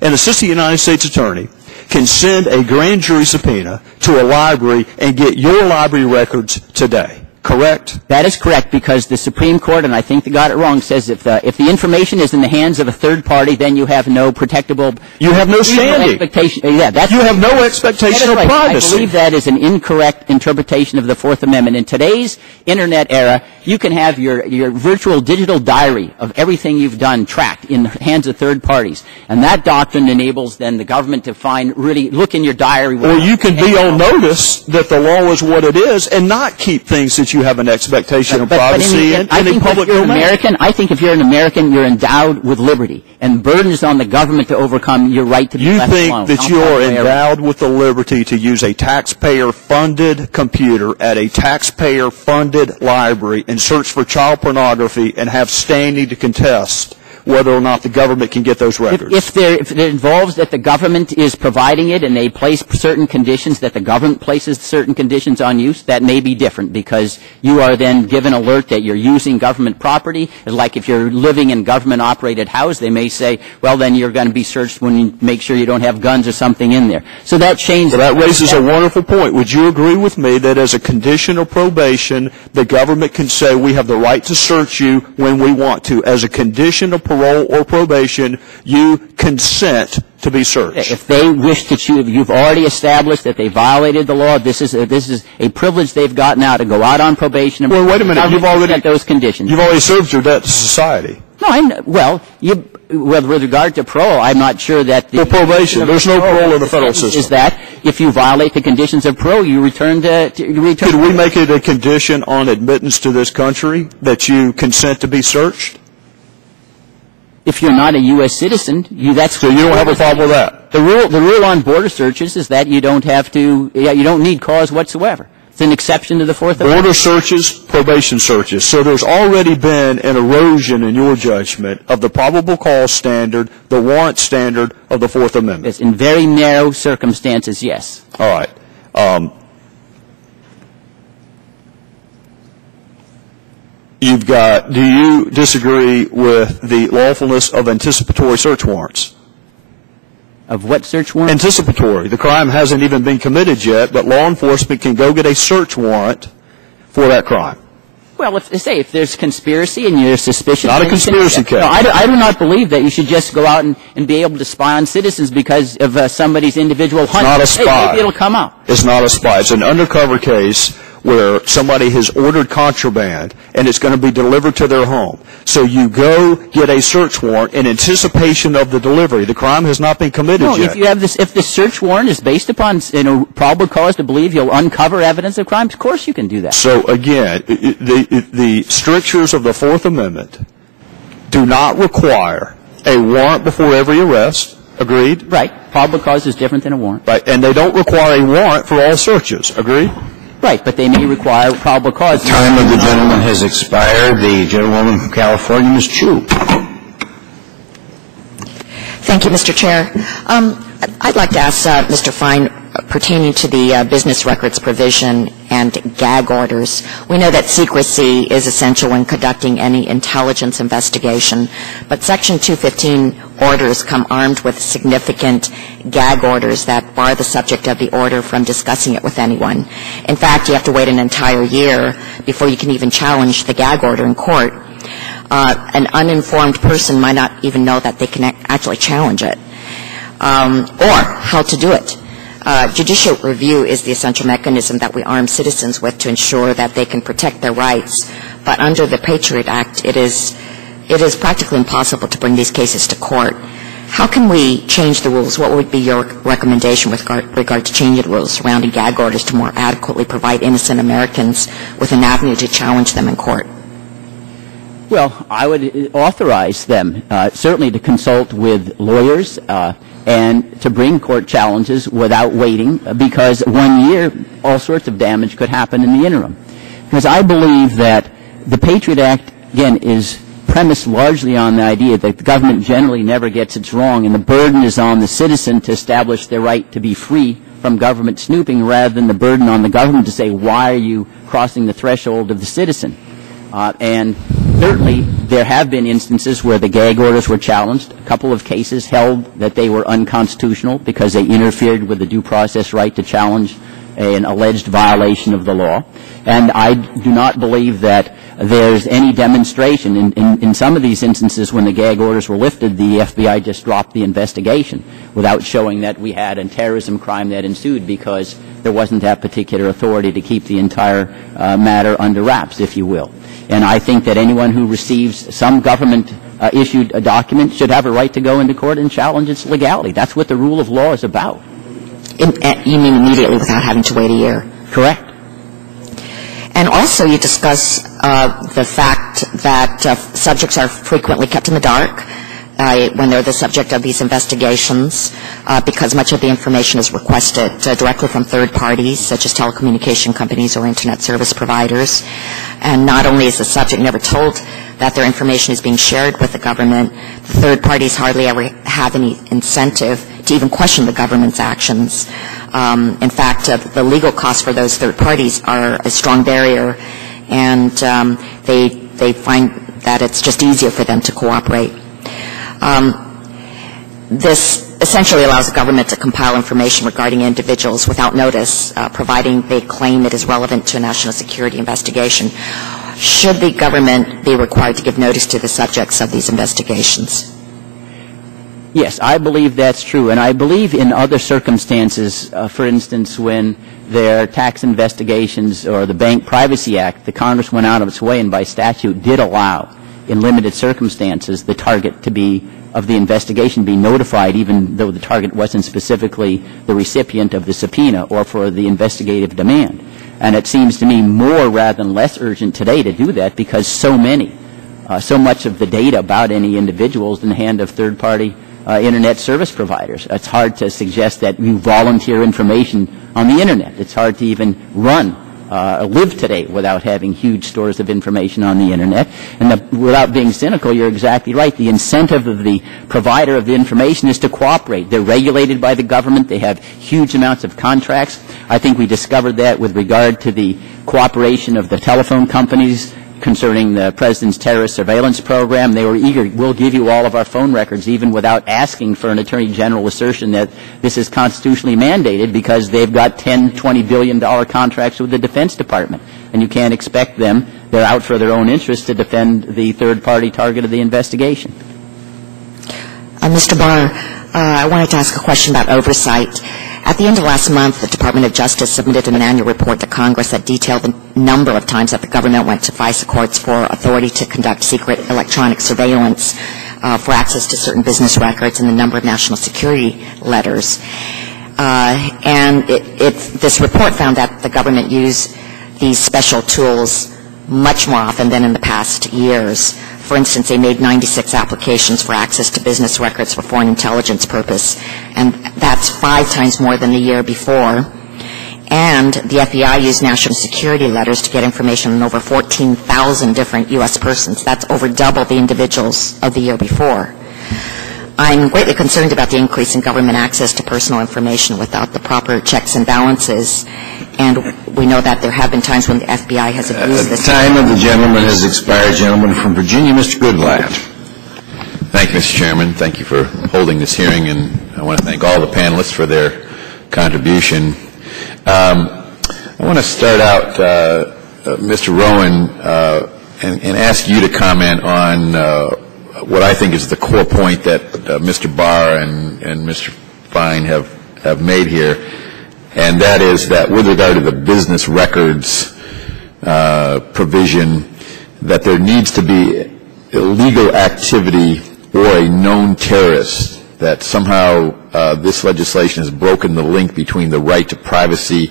An assistant United States attorney can send a grand jury subpoena to a library and get your library records today. Correct? That is correct, because the Supreme Court, and I think they got it wrong, says if the information is in the hands of a third party, then you have no protectable. You have no standing. Yeah, you have no expectation of privacy. I believe that is an incorrect interpretation of the Fourth Amendment. In today's Internet era, you can have your virtual digital diary of everything you've done tracked in the hands of third parties, and that doctrine enables then the government to really look in your diary. Or you can be on notice that the law is what it is and not keep things that you have an expectation of privacy in a public domain. I think if you're an American, you're endowed with liberty, and burden is on the government to overcome your right to be left alone. You think that you are endowed with the liberty to use a taxpayer-funded computer at a taxpayer-funded library and search for child pornography and have standing to contest whether or not the government can get those records? If it involves that the government is providing it and they place certain conditions, that the government places certain conditions on use, that may be different, because you are then given alert that you're using government property. Like if you're living in government-operated house, they may say, well, then you're going to be searched when you make sure you don't have guns or something in there. So that changes. Well, that raises a wonderful point. Would you agree with me that as a condition of probation, the government can say we have the right to search you when we want to? As a condition of parole or probation, you consent to be searched. If they wish to choose, you've already established that they violated the law. This is a privilege they've gotten now to go out on probation. Well, wait a minute. You've already set those conditions. You've already served your debt to society. No, with regard to parole, I'm not sure that the probation. There's no parole in the federal system. Is that if you violate the conditions of parole, you return to. Could we make it a condition on admittance to this country that you consent to be searched? If you're not a U.S. citizen, so you don't have a problem with that. The rule on border searches is that you don't have to. You don't need cause whatsoever. It's an exception to the Fourth Amendment. Border searches, probation searches. So there's already been an erosion in your judgment of the probable cause standard, the warrant standard of the Fourth Amendment. It's in very narrow circumstances, yes. All right. you've got, do you disagree with the lawfulness of anticipatory search warrants? Of what search warrant? Anticipatory. The crime hasn't even been committed yet, but law enforcement can go get a search warrant for that crime. Well, if there's conspiracy and you're suspicious... Not a conspiracy case. No, I do not believe that you should just go out and be able to spy on citizens because of somebody's individual hunt. It's not a spy. Hey, maybe it'll come out. It's not a spy. It's an undercover case where somebody has ordered contraband and it's going to be delivered to their home. So you go get a search warrant in anticipation of the delivery. The crime has not been committed yet. If you have this, if the search warrant is based upon probable cause to believe you'll uncover evidence of crimes, of course you can do that. So again, the strictures of the Fourth Amendment do not require a warrant before every arrest. Agreed? Right. Probable cause is different than a warrant. Right. And they don't require a warrant for all searches. Agreed? Right, but they may require probable cause. The time of the gentleman has expired. The gentlewoman from California, Ms. Chu. Thank you, Mr. Chair. I'd like to ask Mr. Fein pertaining to the business records provision and gag orders. We know that secrecy is essential when conducting any intelligence investigation, but Section 215 orders come armed with significant gag orders that bar the subject of the order from discussing it with anyone. In fact, you have to wait an entire year before you can even challenge the gag order in court. An uninformed person might not even know that they can actually challenge it or how to do it. Judicial review is the essential mechanism that we arm citizens with to ensure that they can protect their rights. But under the PATRIOT Act, it is practically impossible to bring these cases to court. How can we change the rules? What would be your recommendation with regard to changing the rules surrounding gag orders to more adequately provide innocent Americans with an avenue to challenge them in court? Well, I would authorize them certainly to consult with lawyers and to bring court challenges without waiting, because 1 year all sorts of damage could happen in the interim. Because I believe that the PATRIOT Act, again, is premised largely on the idea that the government generally never gets it wrong, and the burden is on the citizen to establish their right to be free from government snooping rather than the burden on the government to say, why are you crossing the threshold of the citizen? And certainly there have been instances where the gag orders were challenged. A couple of cases held that they were unconstitutional because they interfered with the due process right to challenge an alleged violation of the law. And I do not believe that there's any demonstration. In some of these instances when the gag orders were lifted, the FBI just dropped the investigation without showing that we had a terrorism crime that ensued because there wasn't that particular authority to keep the entire matter under wraps, if you will. And I think that anyone who receives some government-issued document should have a right to go into court and challenge its legality. That's what the rule of law is about. You mean immediately without having to wait a year? Correct. And also you discuss the fact that subjects are frequently kept in the dark when they're the subject of these investigations because much of the information is requested directly from third parties such as telecommunication companies or internet service providers. And not only is the subject never told that their information is being shared with the government, the third parties hardly ever have any incentive to even question the government's actions. In fact, the legal costs for those third parties are a strong barrier, and they find that it's just easier for them to cooperate. This essentially allows the government to compile information regarding individuals without notice, providing they claim it is relevant to a national security investigation. Should the government be required to give notice to the subjects of these investigations? Yes, I believe that's true. And I believe in other circumstances, for instance, when there are tax investigations or the Bank Privacy Act, the Congress went out of its way and by statute did allow, in limited circumstances, the target to be of the investigation be notified even though the target wasn't specifically the recipient of the subpoena or for the investigative demand. And it seems to me more rather than less urgent today to do that because so much of the data about any individual is in the hand of third-party internet service providers. It's hard to suggest that you volunteer information on the internet. It's hard to even live today without having huge stores of information on the internet. And without being cynical, you're exactly right. The incentive of the provider of the information is to cooperate. They're regulated by the government. They have huge amounts of contracts. I think we discovered that with regard to the cooperation of the telephone companies concerning the President's terrorist surveillance program. They were eager, we'll give you all of our phone records, even without asking for an Attorney General assertion that this is constitutionally mandated, because they've got $10, $20 billion contracts with the Defense Department. And you can't expect them, they're out for their own interest, to defend the third-party target of the investigation. Mr. Barr, I wanted to ask a question about oversight. At the end of last month, the Department of Justice submitted an annual report to Congress that detailed the number of times that the government went to FISA courts for authority to conduct secret electronic surveillance for access to certain business records and the number of national security letters. And this report found that the government used these special tools much more often than in the past years. For instance, they made 96 applications for access to business records for foreign intelligence purpose, and that's 5 times more than the year before. And the FBI used national security letters to get information on over 14,000 different U.S. persons. That's over double the individuals of the year before. I'm greatly concerned about the increase in government access to personal information without the proper checks and balances. And we know that there have been times when the FBI has abused this. The time of the gentleman has expired. Gentleman from Virginia, Mr. Goodlatte. Thank you, Mr. Chairman. Thank you for holding this hearing, and I want to thank all the panelists for their contribution. I want to start out, Mr. Rowan, and ask you to comment on what I think is the core point that Mr. Barr and Mr. Fein have made here. And that is that with regard to the business records provision, that there needs to be illegal activity or a known terrorist, that somehow this legislation has broken the link between the right to privacy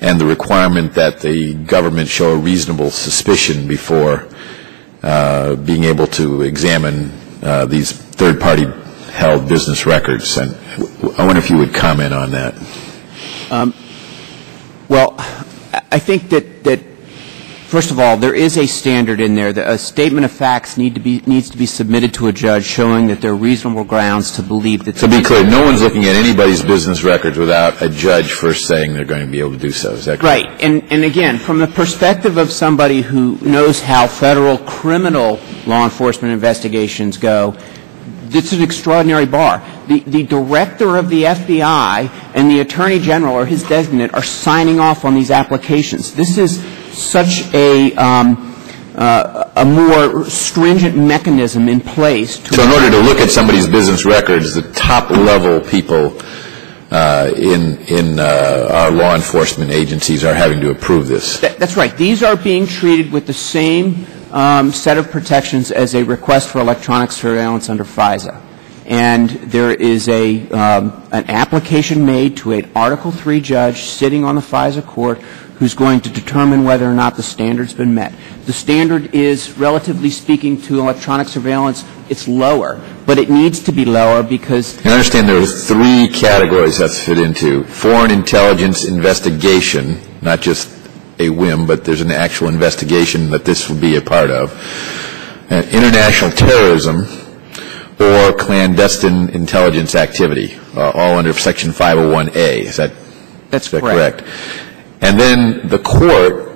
and the requirement that the government show a reasonable suspicion before being able to examine these third-party held business records. And I wonder if you would comment on that. Well, I think that first of all, there is a standard in there that a statement of facts needs to be submitted to a judge showing that there are reasonable grounds to believe that. To be clear, no one's looking at anybody's business records without a judge first saying they're going to be able to do so. Is that correct? Right. And again, from the perspective of somebody who knows how federal criminal law enforcement investigations go, it's an extraordinary bar. The director of the FBI and the attorney general or his designate are signing off on these applications. This is such a more stringent mechanism in place. So in order to look at somebody's business records, the top level people in our law enforcement agencies are having to approve this. That's right. These are being treated with the same set of protections as a request for electronic surveillance under FISA. And there is an application made to an Article III judge sitting on the FISA court who's going to determine whether or not the standard's been met. The standard is, relatively speaking, to electronic surveillance, it's lower. But it needs to be lower because... I understand there are 3 categories that's fit into. Foreign intelligence investigation, not just a whim, but there's an actual investigation that this will be a part of. International terrorism or clandestine intelligence activity, all under Section 501A. Is that correct? And then the court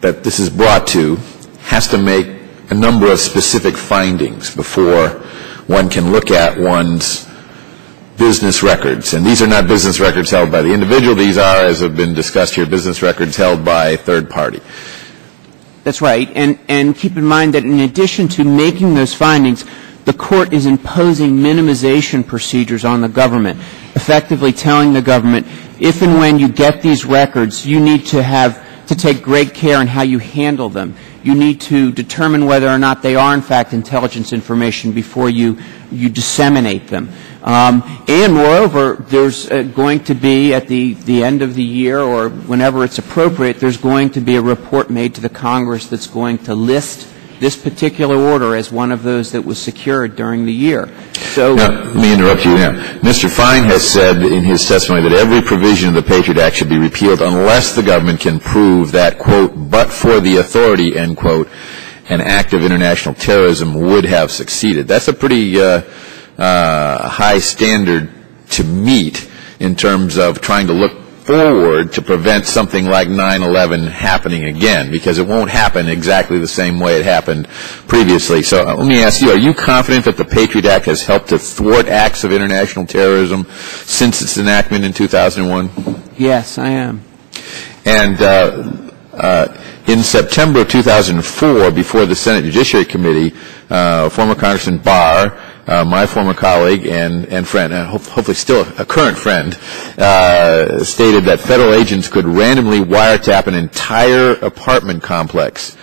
that this is brought to has to make a number of specific findings before one can look at one's business records. And these are not business records held by the individual. These are, as have been discussed here, business records held by a third party. That's right. And keep in mind that in addition to making those findings, the court is imposing minimization procedures on the government, effectively telling the government, if and when you get these records, you need to take great care in how you handle them. You need to determine whether or not they are, in fact, intelligence information before you disseminate them. And moreover, there's going to be, at the end of the year or whenever it's appropriate, there's going to be a report made to the Congress that's going to list this particular order as one of those that was secured during the year. So now, let me interrupt you now. Mr. Fein has said in his testimony that every provision of the Patriot Act should be repealed unless the government can prove that, quote, but for the authority, end quote, an act of international terrorism would have succeeded. That's a pretty high standard to meet in terms of trying to look forward to prevent something like 9/11 happening again, because it won't happen exactly the same way it happened previously. So let me ask you, are you confident that the Patriot Act has helped to thwart acts of international terrorism since its enactment in 2001? Yes, I am. And in September of 2004, before the Senate Judiciary Committee, former Congressman Barr, my former colleague and friend, hopefully still a current friend, stated that federal agents could randomly wiretap an entire apartment complex.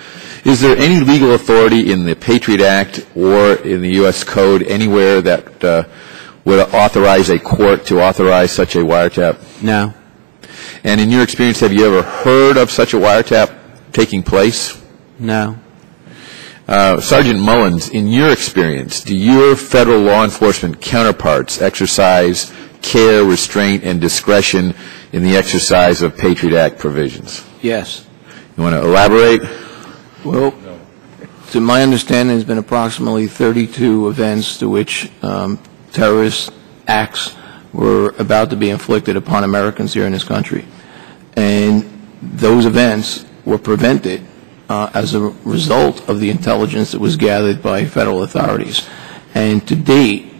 Is there any legal authority in the Patriot Act or in the U.S. Code anywhere that would authorize a court to authorize such a wiretap? No. And in your experience, have you ever heard of such a wiretap taking place? No. Sergeant Mullins, in your experience, do your federal law enforcement counterparts exercise care, restraint, and discretion in the exercise of Patriot Act provisions? Yes. You want to elaborate? Well, to my understanding, there's been approximately 32 events to which terrorist acts were about to be inflicted upon Americans here in this country. And those events were prevented as a result of the intelligence that was gathered by federal authorities. And to date,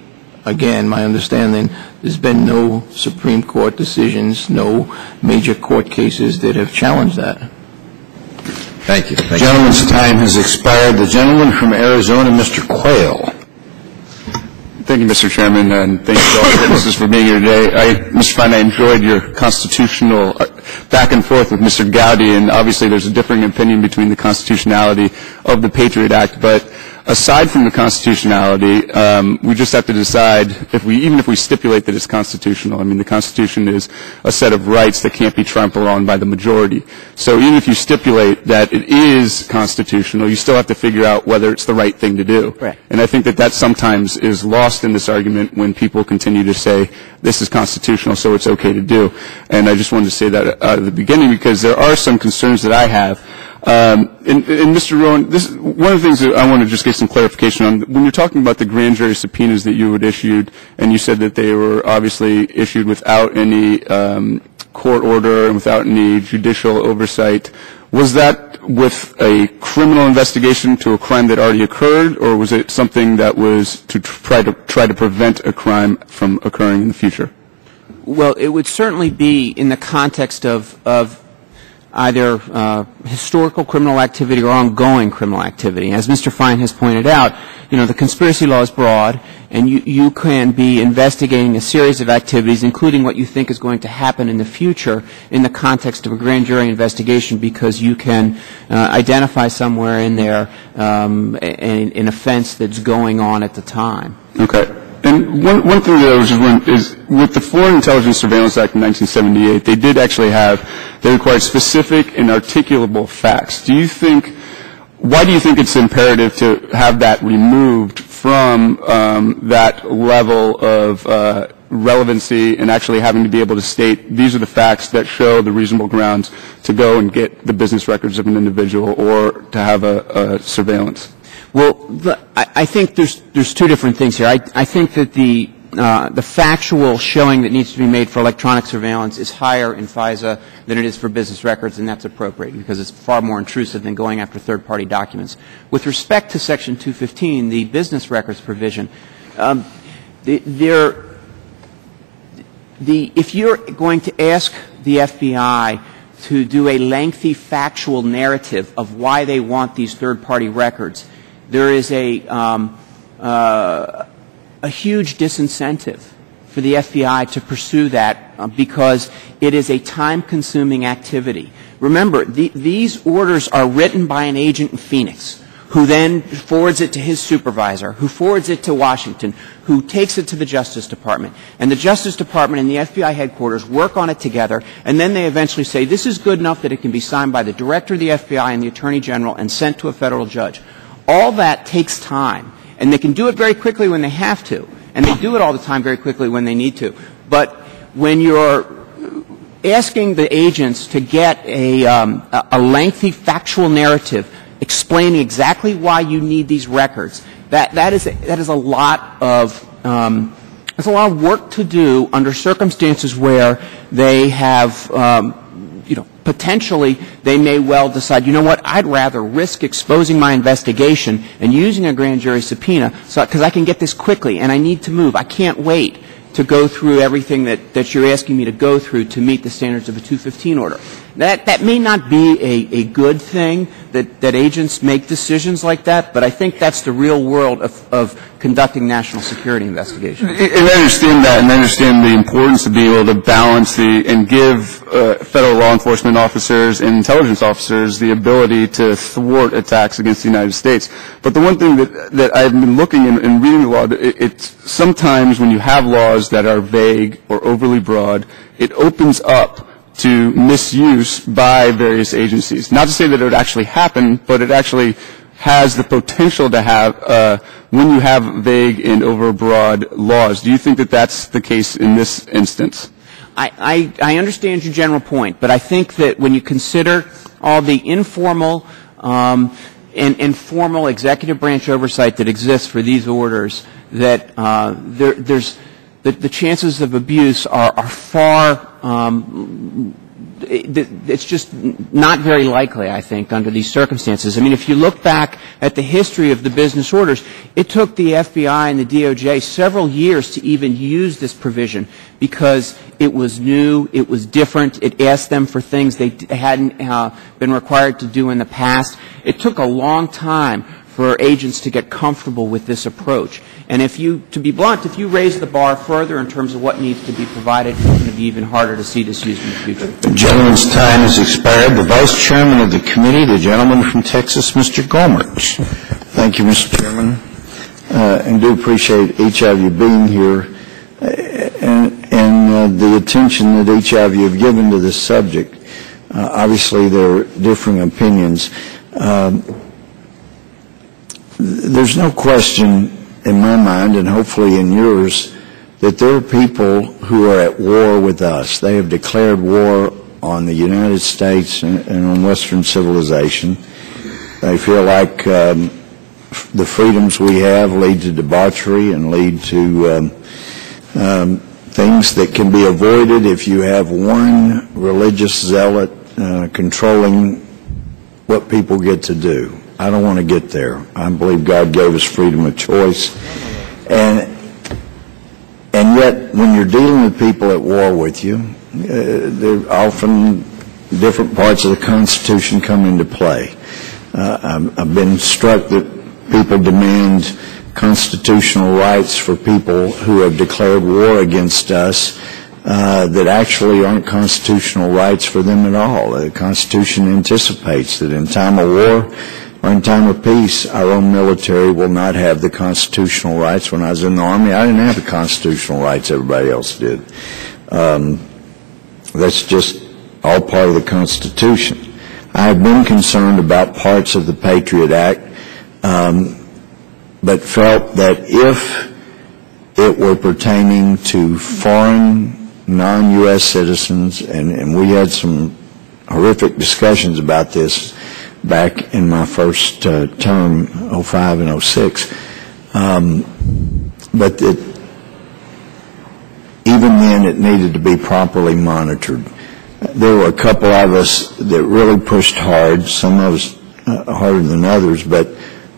again, my understanding, there's been no Supreme Court decisions, no major court cases that have challenged that. Thank you. The gentleman's time has expired. The gentleman from Arizona, Mr. Quayle. Thank you, Mr. Chairman, and thank you to all the witnesses for being here today. Mr. Fein, I enjoyed your constitutional back and forth with Mr. Gowdy, and obviously there's a differing opinion between the constitutionality of the Patriot Act, but aside from the constitutionality, we just have to decide even if we stipulate that it's constitutional. I mean, the Constitution is a set of rights that can't be trampled on by the majority. So even if you stipulate that it is constitutional, you still have to figure out whether it's the right thing to do. Right. And I think that sometimes is lost in this argument when people continue to say this is constitutional, so it's okay to do. And I just wanted to say that at the beginning because there are some concerns that I have. And Mr. Rowan, one of the things that I want to just get some clarification on, when you're talking about the grand jury subpoenas that you had issued, and you said that they were obviously issued without any court order and without any judicial oversight, was that with a criminal investigation to a crime that already occurred, or was it something that was to try to prevent a crime from occurring in the future? Well, it would certainly be in the context of either historical criminal activity or ongoing criminal activity. As Mr. Fein has pointed out, the conspiracy law is broad, and you can be investigating a series of activities, including what you think is going to happen in the future in the context of a grand jury investigation, because you can identify somewhere in there an offense that's going on at the time. Okay. And one thing that I was just wondering is, with the Foreign Intelligence Surveillance Act in 1978, they required specific and articulable facts. Why do you think it's imperative to have that removed from that level of relevancy and actually having to be able to state these are the facts that show the reasonable grounds to go and get the business records of an individual or to have a surveillance? Well, I think there's two different things here. I think that the factual showing that needs to be made for electronic surveillance is higher in FISA than it is for business records, and that's appropriate because it's far more intrusive than going after third-party documents. With respect to Section 215, the business records provision, if you're going to ask the FBI to do a lengthy factual narrative of why they want these third-party records, there is a huge disincentive for the FBI to pursue that because it is a time-consuming activity. Remember, these orders are written by an agent in Phoenix who then forwards it to his supervisor, who forwards it to Washington, who takes it to the Justice Department. And the Justice Department and the FBI headquarters work on it together, and then they eventually say this is good enough that it can be signed by the Director of the FBI and the Attorney General and sent to a federal judge. All that takes time, and they can do it very quickly when they have to, and they do it all the time very quickly when they need to. But when you're asking the agents to get a lengthy factual narrative explaining exactly why you need these records, that is a lot of It's a lot of work to do under circumstances where they have, potentially they may well decide, you know what, I'd rather risk exposing my investigation and using a grand jury subpoena because I can get this quickly and I need to move. I can't wait to go through everything that you're asking me to go through to meet the standards of a 215 order. That may not be a good thing that agents make decisions like that, but I think that's the real world of conducting national security investigations. And I understand that, and I understand the importance of being able to balance and give federal law enforcement officers and intelligence officers the ability to thwart attacks against the United States. But the one thing that I've been looking and reading the law, it's sometimes when you have laws that are vague or overly broad, it opens up to misuse by various agencies. Not to say that it would actually happen, but it actually has the potential to have when you have vague and overbroad laws. Do you think that that's the case in this instance? I understand your general point, but I think that when you consider all the informal and formal executive branch oversight that exists for these orders, that there's the chances of abuse are far it's just not very likely, I think, under these circumstances. I mean, if you look back at the history of the business orders, it took the FBI and the DOJ several years to even use this provision because it was new, it was different, it asked them for things they hadn't been required to do in the past. It took a long time for agents to get comfortable with this approach. And to be blunt, if you raise the bar further in terms of what needs to be provided, it's going to be even harder to see this used in the future. The gentleman's time has expired. The Vice Chairman of the committee, the gentleman from Texas, Mr. Gomertz. Thank you, Mr. Chairman. And do appreciate each of you being here and the attention that each of you have given to this subject. Obviously, there are differing opinions. There's no question in my mind, and hopefully in yours, that there are people who are at war with us. They have declared war on the United States and on Western civilization. They feel like the freedoms we have lead to debauchery and lead to things that can be avoided if you have one religious zealot controlling what people get to do. I don't want to get there. I believe God gave us freedom of choice. And yet, when you're dealing with people at war with you, there often different parts of the Constitution come into play. I've been struck that people demand constitutional rights for people who have declared war against us that actually aren't constitutional rights for them at all. The Constitution anticipates that in time of war or in time of peace, our own military will not have the constitutional rights. When I was in the Army, I didn't have the constitutional rights everybody else did. That's just all part of the Constitution. I have been concerned about parts of the Patriot Act, but felt that if it were pertaining to foreign, non-U.S. citizens, and we had some horrific discussions about this back in my first term, 05 and 06, but that even then it needed to be properly monitored. There were a couple of us that really pushed hard, some of us harder than others, but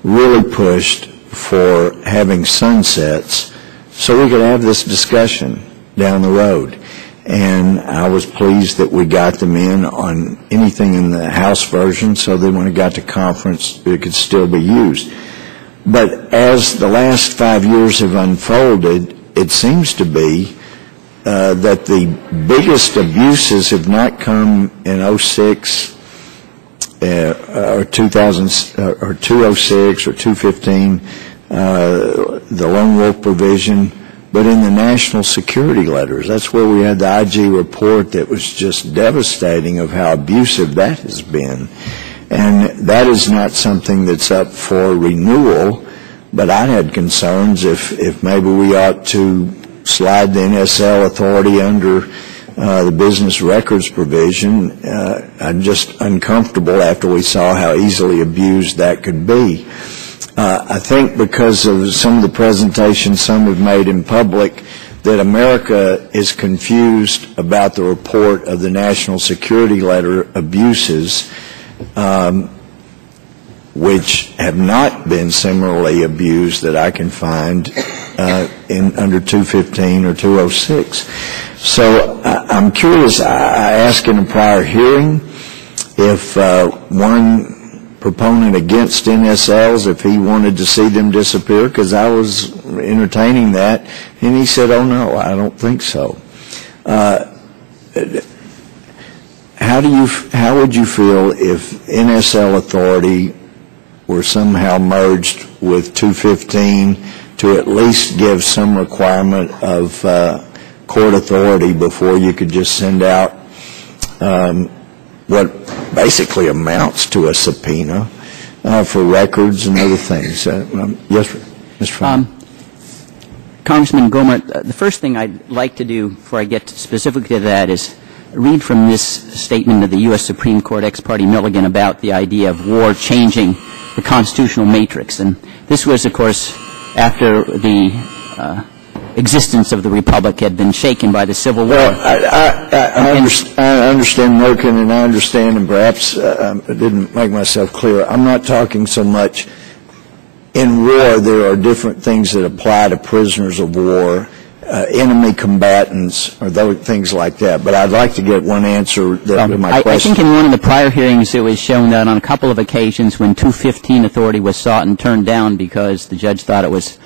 really pushed for having sunsets so we could have this discussion down the road. And I was pleased that we got them in on anything in the House version so that when it got to conference, it could still be used. But as the last 5 years have unfolded, it seems to be that the biggest abuses have not come in 06 or 2000 or 206 or 215, the lone wolf provision, but in the national security letters. That's where we had the IG report that was just devastating of how abusive that has been. And that is not something that's up for renewal, but I had concerns if maybe we ought to slide the NSL authority under the business records provision. I'm just uncomfortable after we saw how easily abused that could be. I think because of some of the presentations some have made in public that America is confused about the report of the national security letter abuses, which have not been similarly abused that I can find in under 215 or 206. So I'm curious, I asked in a prior hearing if one proponent against NSLs, if he wanted to see them disappear, because I was entertaining that, and he said, oh no, I don't think so. How would you feel if NSL authority were somehow merged with 215 to at least give some requirement of court authority before you could just send out what basically amounts to a subpoena for records and other things? Yes, Mr. Fein. Congressman Gohmert, the first thing I'd like to do before I get specifically to that is read from this statement of the U.S. Supreme Court ex parte Milligan about the idea of war changing the constitutional matrix. And this was, of course, after the existence of the Republic had been shaken by the Civil War. Well, I understand Merkin, and I understand, and perhaps I didn't make myself clear. I'm not talking so much in war. There are different things that apply to prisoners of war, enemy combatants, or those things like that. But I'd like to get one answer to my question. I think in one of the prior hearings it was shown that on a couple of occasions when 215 authority was sought and turned down because the judge thought it was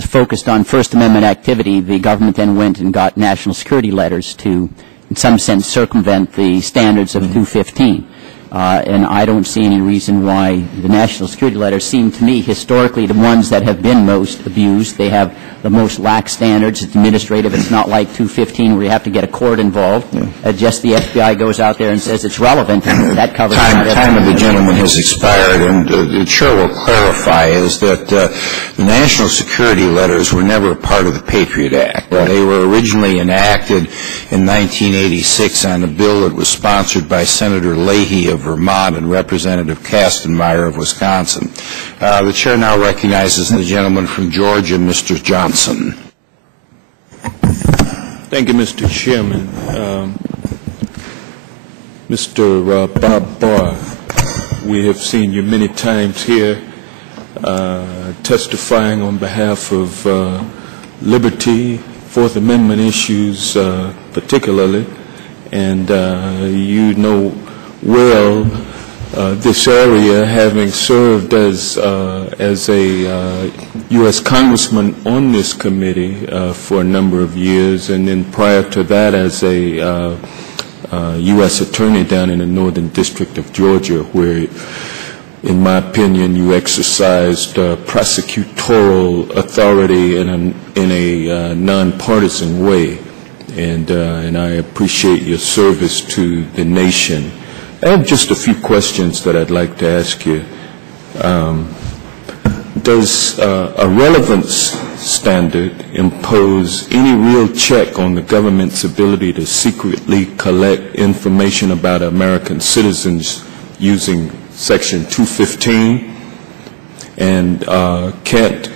focused on First Amendment activity, the government then went and got national security letters to, in some sense, circumvent the standards of 215. And I don't see any reason why the national security letters seem to me historically the ones that have been most abused. They have the most lax standards. It's administrative. It's not like 215 where you have to get a court involved. Just the FBI goes out there and says it's relevant, and that covers time of the gentleman has expired, and the chair will clarify is that the national security letters were never part of the Patriot Act. Right. They were originally enacted in 1986 on a bill that was sponsored by Senator Leahy of Vermont and Representative Kastenmeier of Wisconsin. The chair now recognizes the gentleman from Georgia, Mr. Johnson. Thank you, Mr. Chairman. Mr. Bob Barr, we have seen you many times here testifying on behalf of liberty, Fourth Amendment issues particularly, and you know well this area, having served as a U.S. Congressman on this committee for a number of years, and then prior to that as a U.S. Attorney down in the Northern District of Georgia, where, in my opinion, you exercised prosecutorial authority in a nonpartisan way, and I appreciate your service to the nation. I have just a few questions that I'd like to ask you. Does a relevance standard impose any real check on the government's ability to secretly collect information about American citizens using Section 215? And can't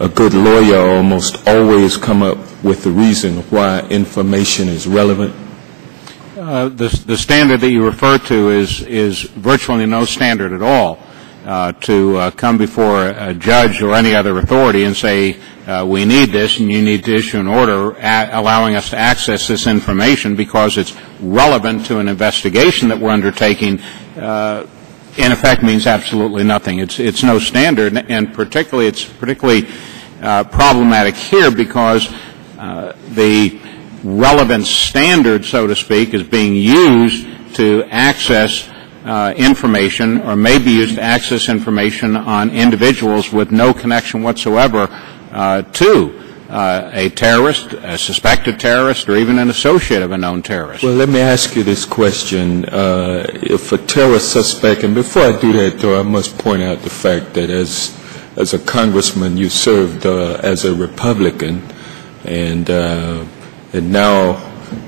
a good lawyer almost always come up with the reason why information is relevant? The standard that you refer to is virtually no standard at all. To come before a judge or any other authority and say, we need this and you need to issue an order allowing us to access this information because it's relevant to an investigation that we're undertaking, in effect means absolutely nothing. It's no standard, and it's particularly problematic here because the relevance standard, so to speak, is being used to access information, or may be used to access information on individuals with no connection whatsoever to a terrorist, a suspected terrorist, or even an associate of a known terrorist. Well, let me ask you this question. If a terrorist suspect, and before I do that, though, I must point out the fact that as a congressman, you served as a Republican, and now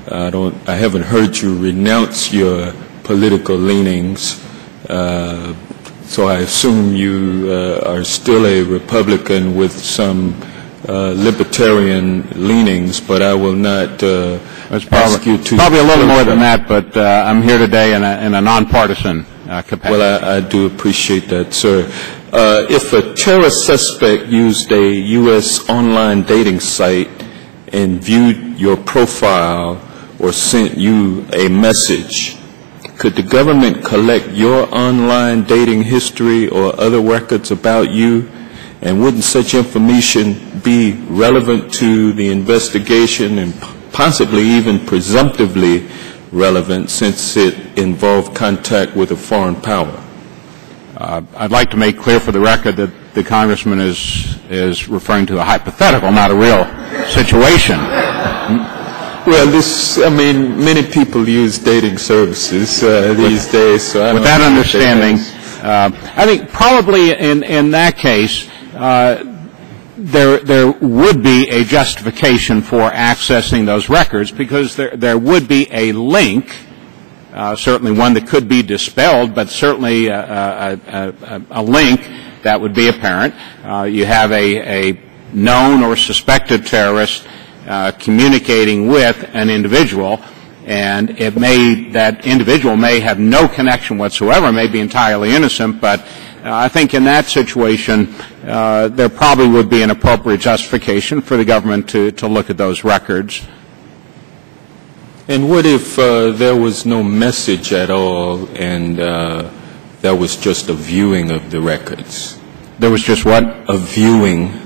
I haven't heard you renounce your political leanings, so I assume you are still a Republican with some libertarian leanings, but I will not ask you to... Probably a little more than that, but I'm here today in a nonpartisan capacity. Well, I do appreciate that, sir. If a terrorist suspect used a U.S. online dating site and viewed your profile or sent you a message, could the government collect your online dating history or other records about you? And wouldn't such information be relevant to the investigation and possibly even presumptively relevant since it involved contact with a foreign power? I'd like to make clear for the record that the Congressman is referring to a hypothetical, not a real situation. Well, many people use dating services these days. So with that understanding, I think probably in that case, there would be a justification for accessing those records because there would be a link, certainly one that could be dispelled, but certainly a link that would be apparent. You have a known or suspected terrorist communicating with an individual, and that individual may have no connection whatsoever, may be entirely innocent, but I think in that situation there probably would be an appropriate justification for the government to look at those records. And what if there was no message at all and there was just a viewing of the records? There was just what? A viewing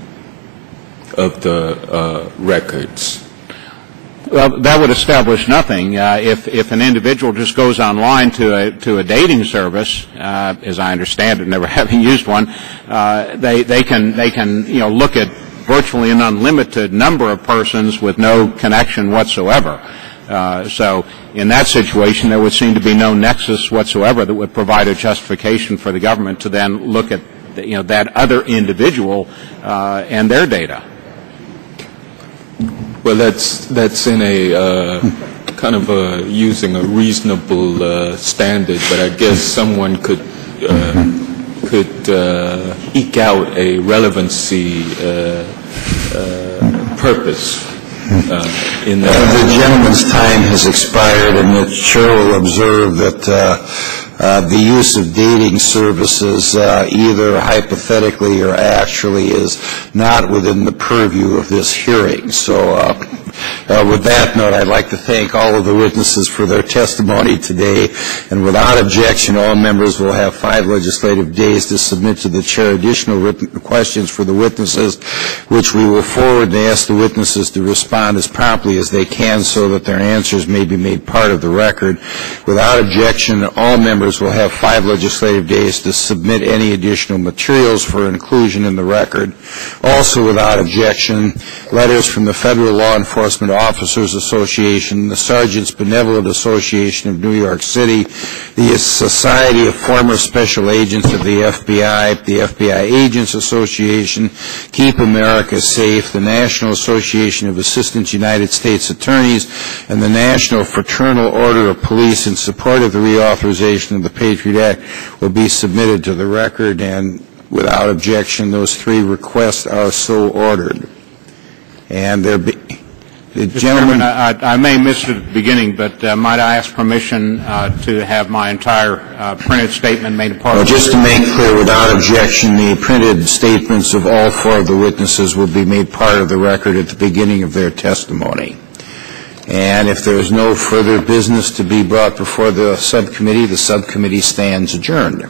of the records. Well, that would establish nothing. If an individual just goes online to a dating service, as I understand it, never having used one, they can look at virtually an unlimited number of persons with no connection whatsoever. So in that situation, there would seem to be no nexus whatsoever that would provide a justification for the government to then look at that other individual and their data. Well, that's in a kind of using a reasonable standard, but I guess someone could eke out a relevancy purpose in that. The gentleman's time has expired, and the chair will observe that the use of dating services, either hypothetically or actually, is not within the purview of this hearing. So with that note, I'd like to thank all of the witnesses for their testimony today. And without objection, all members will have 5 legislative days to submit to the chair additional written questions for the witnesses, which we will forward and ask the witnesses to respond as promptly as they can so that their answers may be made part of the record. Without objection, all members will have 5 legislative days to submit any additional materials for inclusion in the record. Also, without objection, letters from the Federal Law Enforcement Officers Association, the Sergeants Benevolent Association of New York City, the Society of Former Special Agents of the FBI Agents Association, Keep America Safe, the National Association of Assistant United States Attorneys, and the National Fraternal Order of Police in support of the reauthorization of the PATRIOT Act will be submitted to the record, and without objection, those 3 requests are so ordered. And the gentleman... I may miss it at the beginning, but might I ask permission to have my entire printed statement made a part of the record? Just to make clear, without objection, the printed statements of all 4 of the witnesses will be made part of the record at the beginning of their testimony. And if there is no further business to be brought before the subcommittee stands adjourned.